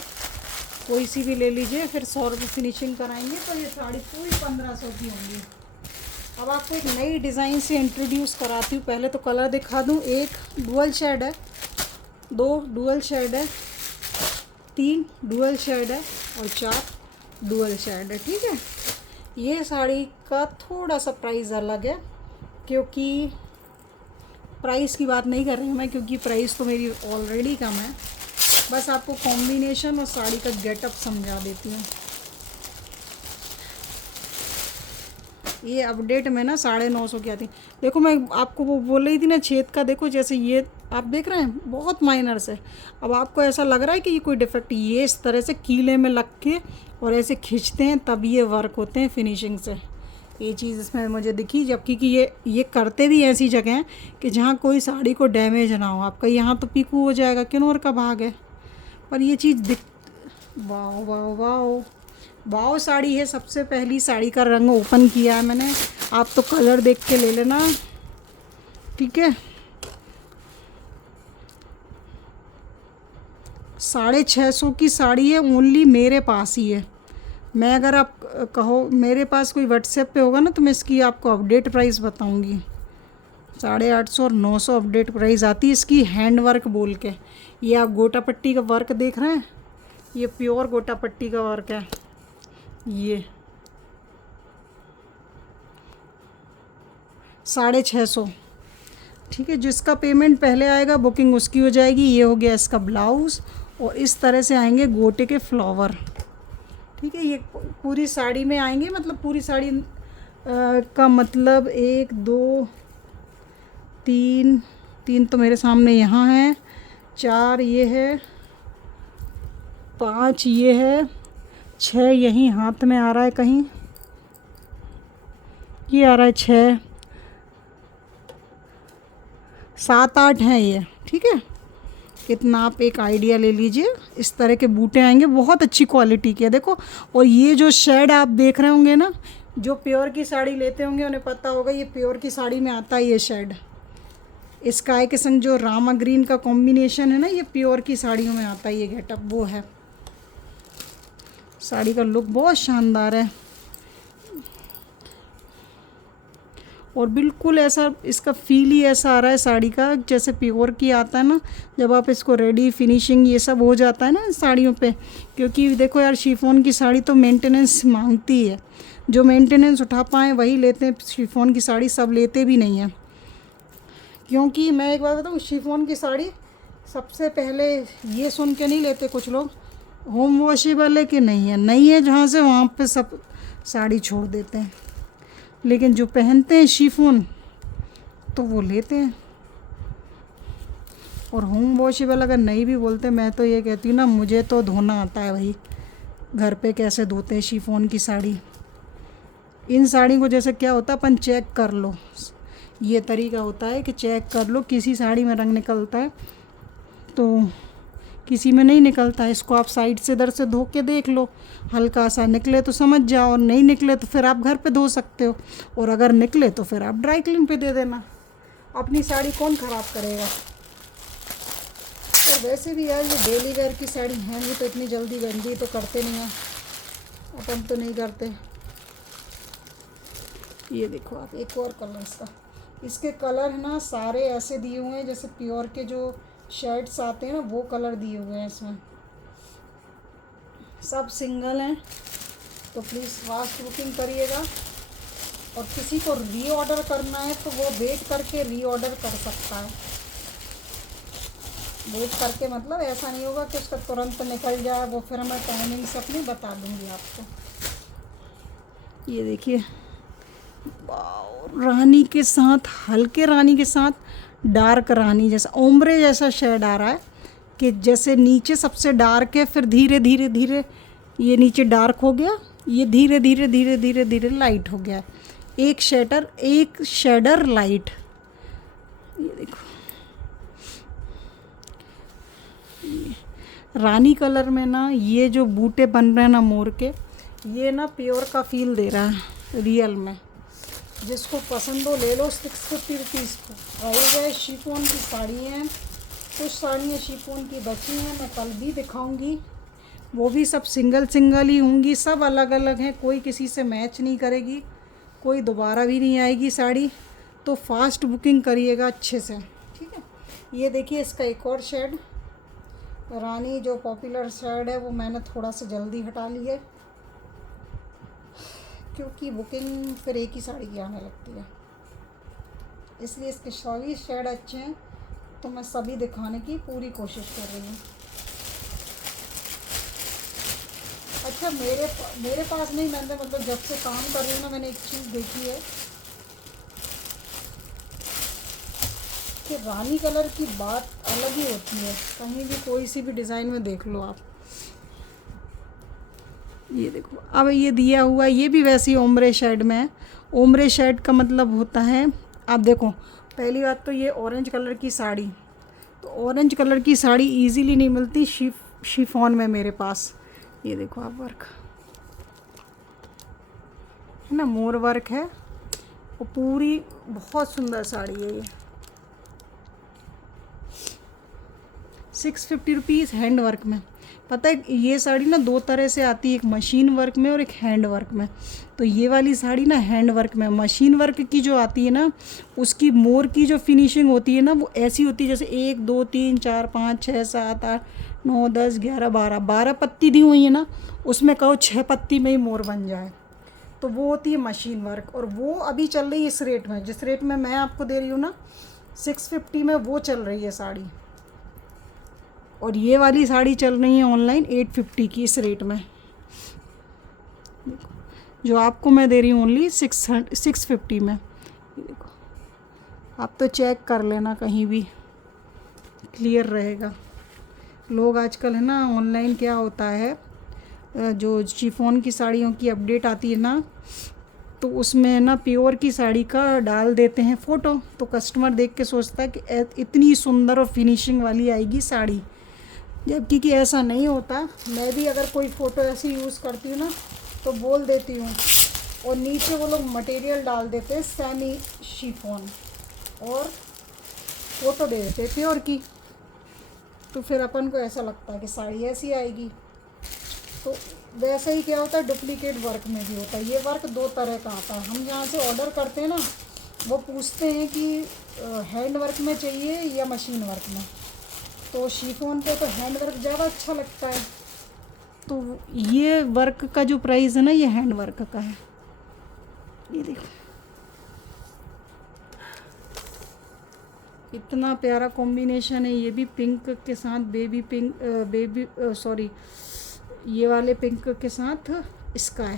कोई सी भी ले लीजिए, फिर 100 रुपये फिनिशिंग कराएंगे तो ये साड़ी पूरी 1500 की होंगी। अब आपको एक नई डिज़ाइन से इंट्रोड्यूस कराती हूँ। पहले तो कलर दिखा दूँ, एक डुअल शेड है, 2 डुअल शेड है, 3 डुअल शेड है और 4 डुअल शेड है। ठीक है, ये साड़ी का थोड़ा सा प्राइस अलग है, क्योंकि प्राइस की बात नहीं कर रही हूँ मैं, क्योंकि प्राइस तो मेरी ऑलरेडी कम है, बस आपको कॉम्बिनेशन और साड़ी का गेटअप समझा देती हूँ। ये अपडेट में ना 950 की आती। देखो मैं आपको वो बोल रही थी ना छेद का, देखो जैसे ये आप देख रहे हैं बहुत माइनर से, अब आपको ऐसा लग रहा है कि ये कोई डिफेक्ट, ये इस तरह से कीले में लग के और ऐसे खींचते हैं तब ये वर्क होते हैं फिनिशिंग से। ये चीज़ इसमें मुझे दिखी, जबकि कि ये करते भी ऐसी जगह हैं कि जहाँ कोई साड़ी को डैमेज ना हो। आपका यहाँ तो पीकू हो जाएगा, किन्नौर का भाग है, पर ये चीज़ दिख, वाह वाह वाह वाह साड़ी है। सबसे पहली साड़ी का रंग ओपन किया है मैंने, आप तो कलर देख के ले लेना, ठीक है। 650 की साड़ी है, ओनली मेरे पास ही है। मैं अगर आप कहो मेरे पास कोई व्हाट्सएप पे होगा ना तो मैं इसकी आपको अपडेट प्राइस बताऊंगी। 850 और 900 अपडेट प्राइस आती है इसकी, हैंड वर्क बोल के। ये आप गोटा पट्टी का वर्क देख रहे हैं, ये प्योर गोटा पट्टी का वर्क है। ये 650, ठीक है। जिसका पेमेंट पहले आएगा बुकिंग उसकी हो जाएगी। ये हो गया इसका ब्लाउज़, और इस तरह से आएंगे गोटे के फ्लावर, ठीक है। ये पूरी साड़ी में आएंगे, मतलब पूरी साड़ी का मतलब 1 2 3 तो मेरे सामने यहाँ है, 4 ये है, 5 ये है, 6 यहीं हाथ में आ रहा है कहीं, ये आ रहा है 6, 7 8 हैं ये, ठीक है। इतना आप एक आइडिया ले लीजिए। इस तरह के बूटे आएंगे, बहुत अच्छी क्वालिटी के, देखो। और ये जो शेड आप देख रहे होंगे ना, जो प्योर की साड़ी लेते होंगे उन्हें पता होगा, ये प्योर की साड़ी में आता है ये शेड। स्काई के संग जो रामा ग्रीन का कॉम्बिनेशन है ना, ये प्योर की साड़ियों में आता है ये गेटअप, वो है। साड़ी का लुक बहुत शानदार है, और बिल्कुल ऐसा इसका फील ही ऐसा आ रहा है साड़ी का जैसे प्योर की आता है ना, जब आप इसको रेडी फिनिशिंग ये सब हो जाता है ना साड़ियों पे। क्योंकि देखो यार, शिफॉन की साड़ी तो मेंटेनेंस मांगती है, जो मेंटेनेंस उठा पाएँ वही लेते हैं शिफॉन की साड़ी, सब लेते भी नहीं हैं। क्योंकि मैं एक बात बताऊँ, शिफॉन की साड़ी सबसे पहले ये सुन के नहीं लेते कुछ लोग, होम वॉशेबल है कि नहीं है, नहीं है जहाँ से वहाँ पे सब साड़ी छोड़ देते हैं। लेकिन जो पहनते हैं शिफॉन तो वो लेते हैं। और होम वॉशेबल अगर नहीं भी बोलते, मैं तो ये कहती हूँ ना, मुझे तो धोना आता है भाई, घर पे कैसे धोते हैं शिफॉन की साड़ी। इन साड़ी को जैसे क्या होता है, अपन चेक कर लो, ये तरीका होता है कि चेक कर लो, किसी साड़ी में रंग निकलता है तो किसी में नहीं निकलता है। इसको आप साइड से इधर से धो के देख लो, हल्का सा निकले तो समझ जाओ, और नहीं निकले तो फिर आप घर पे धो सकते हो, और अगर निकले तो फिर आप ड्राई क्लीन पे दे देना। अपनी साड़ी कौन ख़राब करेगा। तो वैसे भी यार ये डेली वेयर की साड़ी है नहीं, तो इतनी जल्दी गंदी तो करते नहीं हैं, अपन तो नहीं करते। ये देखो आप, एक और कलर इसका, इसके कलर है ना सारे ऐसे दिए हुए हैं जैसे प्योर के जो शर्ट्स आते हैं ना, वो कलर दिए हुए हैं इसमें, सब सिंगल हैं। तो प्लीज़ फास्ट बुकिंग करिएगा, और किसी को री ऑर्डर करना है तो वो वेट करके री ऑर्डर कर सकता है। वेट करके मतलब ऐसा नहीं होगा कि उसका तुरंत निकल जाए, वो फिर मैं टाइमिंग से अपनी बता दूँगी आपको। ये देखिए, रानी के साथ, हल्के रानी के साथ डार्क रानी जैसा, ओम्ब्रे जैसा शेड आ रहा है कि जैसे नीचे सबसे डार्क है, फिर धीरे धीरे धीरे ये नीचे डार्क हो गया, ये धीरे धीरे धीरे धीरे धीरे लाइट हो गया। एक शेडर लाइट। ये देखो, रानी कलर में ना ये जो बूटे बन रहे हैं ना मोर के, ये ना प्योर का फील दे रहा है रियल में। जिसको पसंद हो ले लो। 650 रुपीज़ को प्राइस है। शिफॉन की साड़ी हैं, कुछ साड़ियाँ शिफॉन की बची हैं, मैं कल भी दिखाऊंगी। वो भी सब सिंगल सिंगल ही होंगी, सब अलग अलग हैं, कोई किसी से मैच नहीं करेगी, कोई दोबारा भी नहीं आएगी साड़ी। तो फास्ट बुकिंग करिएगा अच्छे से, ठीक है। ये देखिए, इसका एक और शेड रानी जो पॉपुलर शेड है, वो मैंने थोड़ा सा जल्दी हटा ली है क्योंकि बुकिंग फिर एक ही साड़ी की आने लगती है, इसलिए इसके सभी शेड अच्छे हैं, तो मैं सभी दिखाने की पूरी कोशिश कर रही हूँ। अच्छा, मेरे पास नहीं, मैंने मतलब जब से काम कर रही हूँ ना, मैंने एक चीज़ देखी है कि रानी कलर की बात अलग ही होती है, कहीं भी कोई सी भी डिज़ाइन में देख लो आप। ये देखो, अब ये दिया हुआ, ये भी वैसी ओम्ब्रे शेड में है। ओम्ब्रे शेड का मतलब होता है, आप देखो, पहली बात तो ये ऑरेंज कलर की साड़ी, तो ऑरेंज कलर की साड़ी इजीली नहीं मिलती शिफॉन में मेरे पास। ये देखो आप, वर्क है ना, मोर वर्क है, वो पूरी बहुत सुंदर साड़ी है ये। 650 रुपीज़ हैंड वर्क में। पता है ये साड़ी ना दो तरह से आती है, एक मशीन वर्क में और एक हैंड वर्क में। तो ये वाली साड़ी ना हैंड वर्क में, मशीन वर्क की जो आती है ना, उसकी मोर की जो फिनिशिंग होती है ना, वो ऐसी होती है जैसे 1 2 3 4 5 6 7 8 9 10 11 12 पत्ती दी हुई है ना, उसमें कहो 6 पत्ती में ही मोर बन जाए, तो वो होती है मशीन वर्क। और वो अभी चल रही है इस रेट में, जिस रेट में मैं आपको दे रही हूँ ना 650 में, वो चल रही है साड़ी। और ये वाली साड़ी चल रही है ऑनलाइन 850 की इस रेट में, जो आपको मैं दे रही हूँ ओनली 650 में। ये देखो, आप तो चेक कर लेना, कहीं भी क्लियर रहेगा। लोग आजकल है ना ऑनलाइन, क्या होता है, जो शिफॉन की साड़ियों की अपडेट आती है ना, तो उसमें ना प्योर की साड़ी का डाल देते हैं फ़ोटो, तो कस्टमर देख के सोचता है कि इतनी सुंदर और फिनिशिंग वाली आएगी साड़ी, जबकि कि ऐसा नहीं होता। मैं भी अगर कोई फ़ोटो ऐसी यूज़ करती हूँ ना, तो बोल देती हूँ, और नीचे वो लोग मटेरियल डाल देते हैं सेमी शिफॉन और फ़ोटो दे देते हैं प्योर की, तो फिर अपन को ऐसा लगता है कि साड़ी ऐसी आएगी। तो वैसे ही क्या होता है, डुप्लीकेट वर्क में भी होता है। ये वर्क दो तरह का आता है। हम जहाँ से ऑर्डर करते हैं ना, वो पूछते हैं कि हैंड वर्क में चाहिए या मशीन वर्क में, तो शिफॉन पे तो हैंड वर्क ज़्यादा अच्छा लगता है, तो ये वर्क का जो प्राइस है ना, ये हैंड वर्क का है। ये देखो, इतना प्यारा कॉम्बिनेशन है, ये भी पिंक के साथ ये वाले पिंक के साथ स्काई।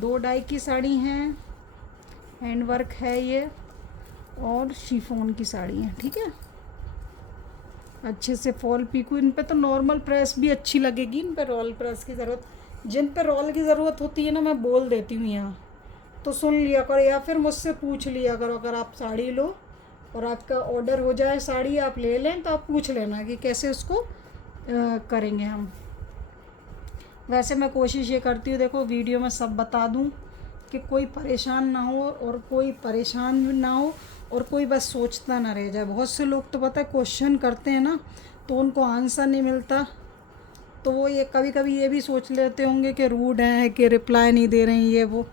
2 डाई की साड़ी हैं, हैंड वर्क है ये, और शिफॉन की साड़ी है, ठीक है। अच्छे से फॉल पीकू, इन पे तो नॉर्मल प्रेस भी अच्छी लगेगी, इन पे रोल प्रेस की ज़रूरत, जिन पे रोल की ज़रूरत होती है ना, मैं बोल देती हूँ यहाँ, तो सुन लिया करो या फिर मुझसे पूछ लिया करो। अगर आप साड़ी लो और आपका ऑर्डर हो जाए, साड़ी आप ले लें, तो आप पूछ लेना कि कैसे उसको करेंगे हम। वैसे मैं कोशिश ये करती हूँ, देखो वीडियो में सब बता दूँ कि कोई परेशान ना हो, और कोई परेशान ना हो, और कोई बस सोचता ना रह जाए। बहुत से लोग तो पता है क्वेश्चन करते हैं ना, तो उनको आंसर नहीं मिलता, तो वो ये कभी कभी ये भी सोच लेते होंगे कि रूड हैं, कि रिप्लाई नहीं दे रहे हैं, ये वो।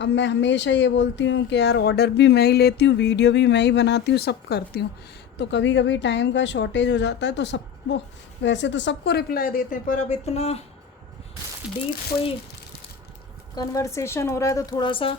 अब मैं हमेशा ये बोलती हूँ कि यार, ऑर्डर भी मैं ही लेती हूँ, वीडियो भी मैं ही बनाती हूँ, सब करती हूँ, तो कभी कभी टाइम का शॉर्टेज हो जाता है, तो सबको, वैसे तो सबको रिप्लाई देते हैं, पर अब इतना डीप कोई कन्वर्सेशन हो रहा है, तो थोड़ा सा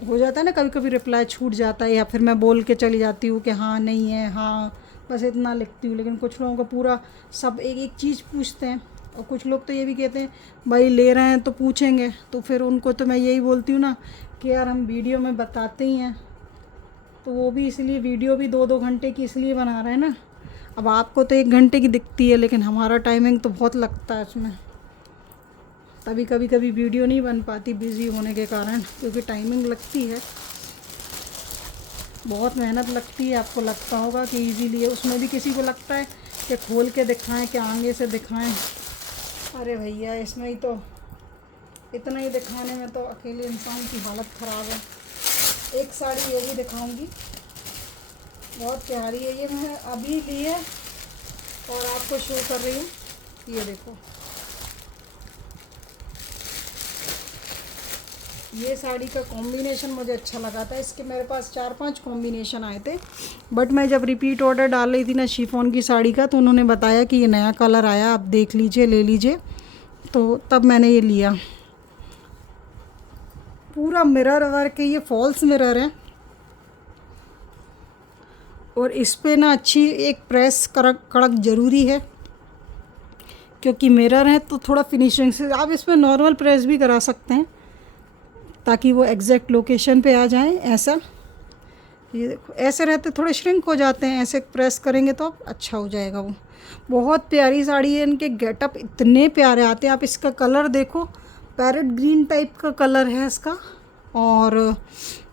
हो जाता है ना, कभी कभी रिप्लाई छूट जाता है, या फिर मैं बोल के चली जाती हूँ कि हाँ नहीं है, हाँ बस इतना लिखती हूँ। लेकिन कुछ लोगों का पूरा सब एक एक चीज़ पूछते हैं, और कुछ लोग तो ये भी कहते हैं भाई ले रहे हैं तो पूछेंगे। तो फिर उनको तो मैं यही बोलती हूँ ना कि यार हम वीडियो में बताते ही हैं, तो वो भी इसलिए वीडियो भी 2-2 घंटे की इसलिए बना रहे हैं ना। अब आपको तो 1 घंटे की दिखती है, लेकिन हमारा टाइमिंग तो बहुत लगता है उसमें, तभी कभी वीडियो नहीं बन पाती बिज़ी होने के कारण, क्योंकि टाइमिंग लगती है, बहुत मेहनत लगती है। आपको लगता होगा कि इजीली है, उसमें भी किसी को लगता है कि खोल के दिखाएं, कि आगे से दिखाएं। अरे भैया इसमें ही तो इतना ही दिखाने में तो अकेले इंसान की हालत ख़राब है। एक साड़ी ये भी दिखाऊंगी, बहुत प्यारी है ये, मैं अभी ली है और आपको शो कर रही हूँ। ये देखो, ये साड़ी का कॉम्बिनेशन मुझे अच्छा लगा था। इसके मेरे पास 4-5 कॉम्बिनेशन आए थे, बट मैं जब रिपीट ऑर्डर डाल रही थी ना शिफॉन की साड़ी का, तो उन्होंने बताया कि ये नया कलर आया, आप देख लीजिए, ले लीजिए, तो तब मैंने ये लिया। पूरा मिरर वर्क है, ये फॉल्स मिरर है, और इस पे ना अच्छी एक प्रेस कड़क कड़क ज़रूरी है, क्योंकि मिरर है तो थोड़ा फिनिशिंग से। आप इस पर नॉर्मल प्रेस भी करा सकते हैं ताकि वो एग्जैक्ट लोकेशन पे आ जाए। ऐसा, ये देखो, ऐसे रहते थोड़े श्रिंक हो जाते हैं, ऐसे प्रेस करेंगे तो अच्छा हो जाएगा वो। बहुत प्यारी साड़ी है, इनके गेटअप इतने प्यारे आते हैं। आप इसका कलर देखो, पैरेट ग्रीन टाइप का कलर है इसका, और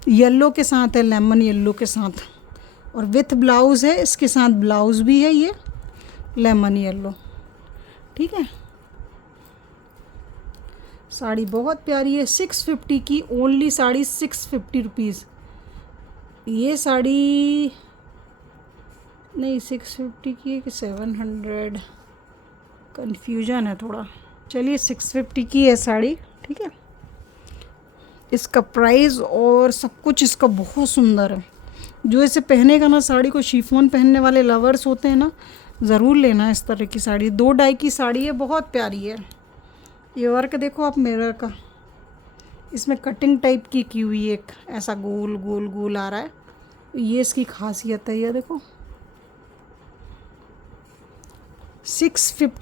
येलो के साथ है, लेमन येलो के साथ, और विथ ब्लाउज़ है, इसके साथ ब्लाउज़ भी है ये लेमन येलो। ठीक है, साड़ी बहुत प्यारी है, 650 की ओनली साड़ी, 650 रुपीज़। ये साड़ी नहीं 650 की है कि 700, कन्फ्यूजन है थोड़ा। चलिए 650 की है साड़ी, ठीक है। इसका प्राइस और सब कुछ इसका बहुत सुंदर है। जो इसे पहनेगा ना, साड़ी को, शिफॉन पहनने वाले लवर्स होते हैं ना, ज़रूर लेना इस तरह की साड़ी। 2 डाई की साड़ी है, बहुत प्यारी है। ये वर्क देखो आप मिरर का, इसमें कटिंग टाइप की हुई, एक ऐसा गोल गोल गोल आ रहा है, ये इसकी खासियत है। ये देखो 650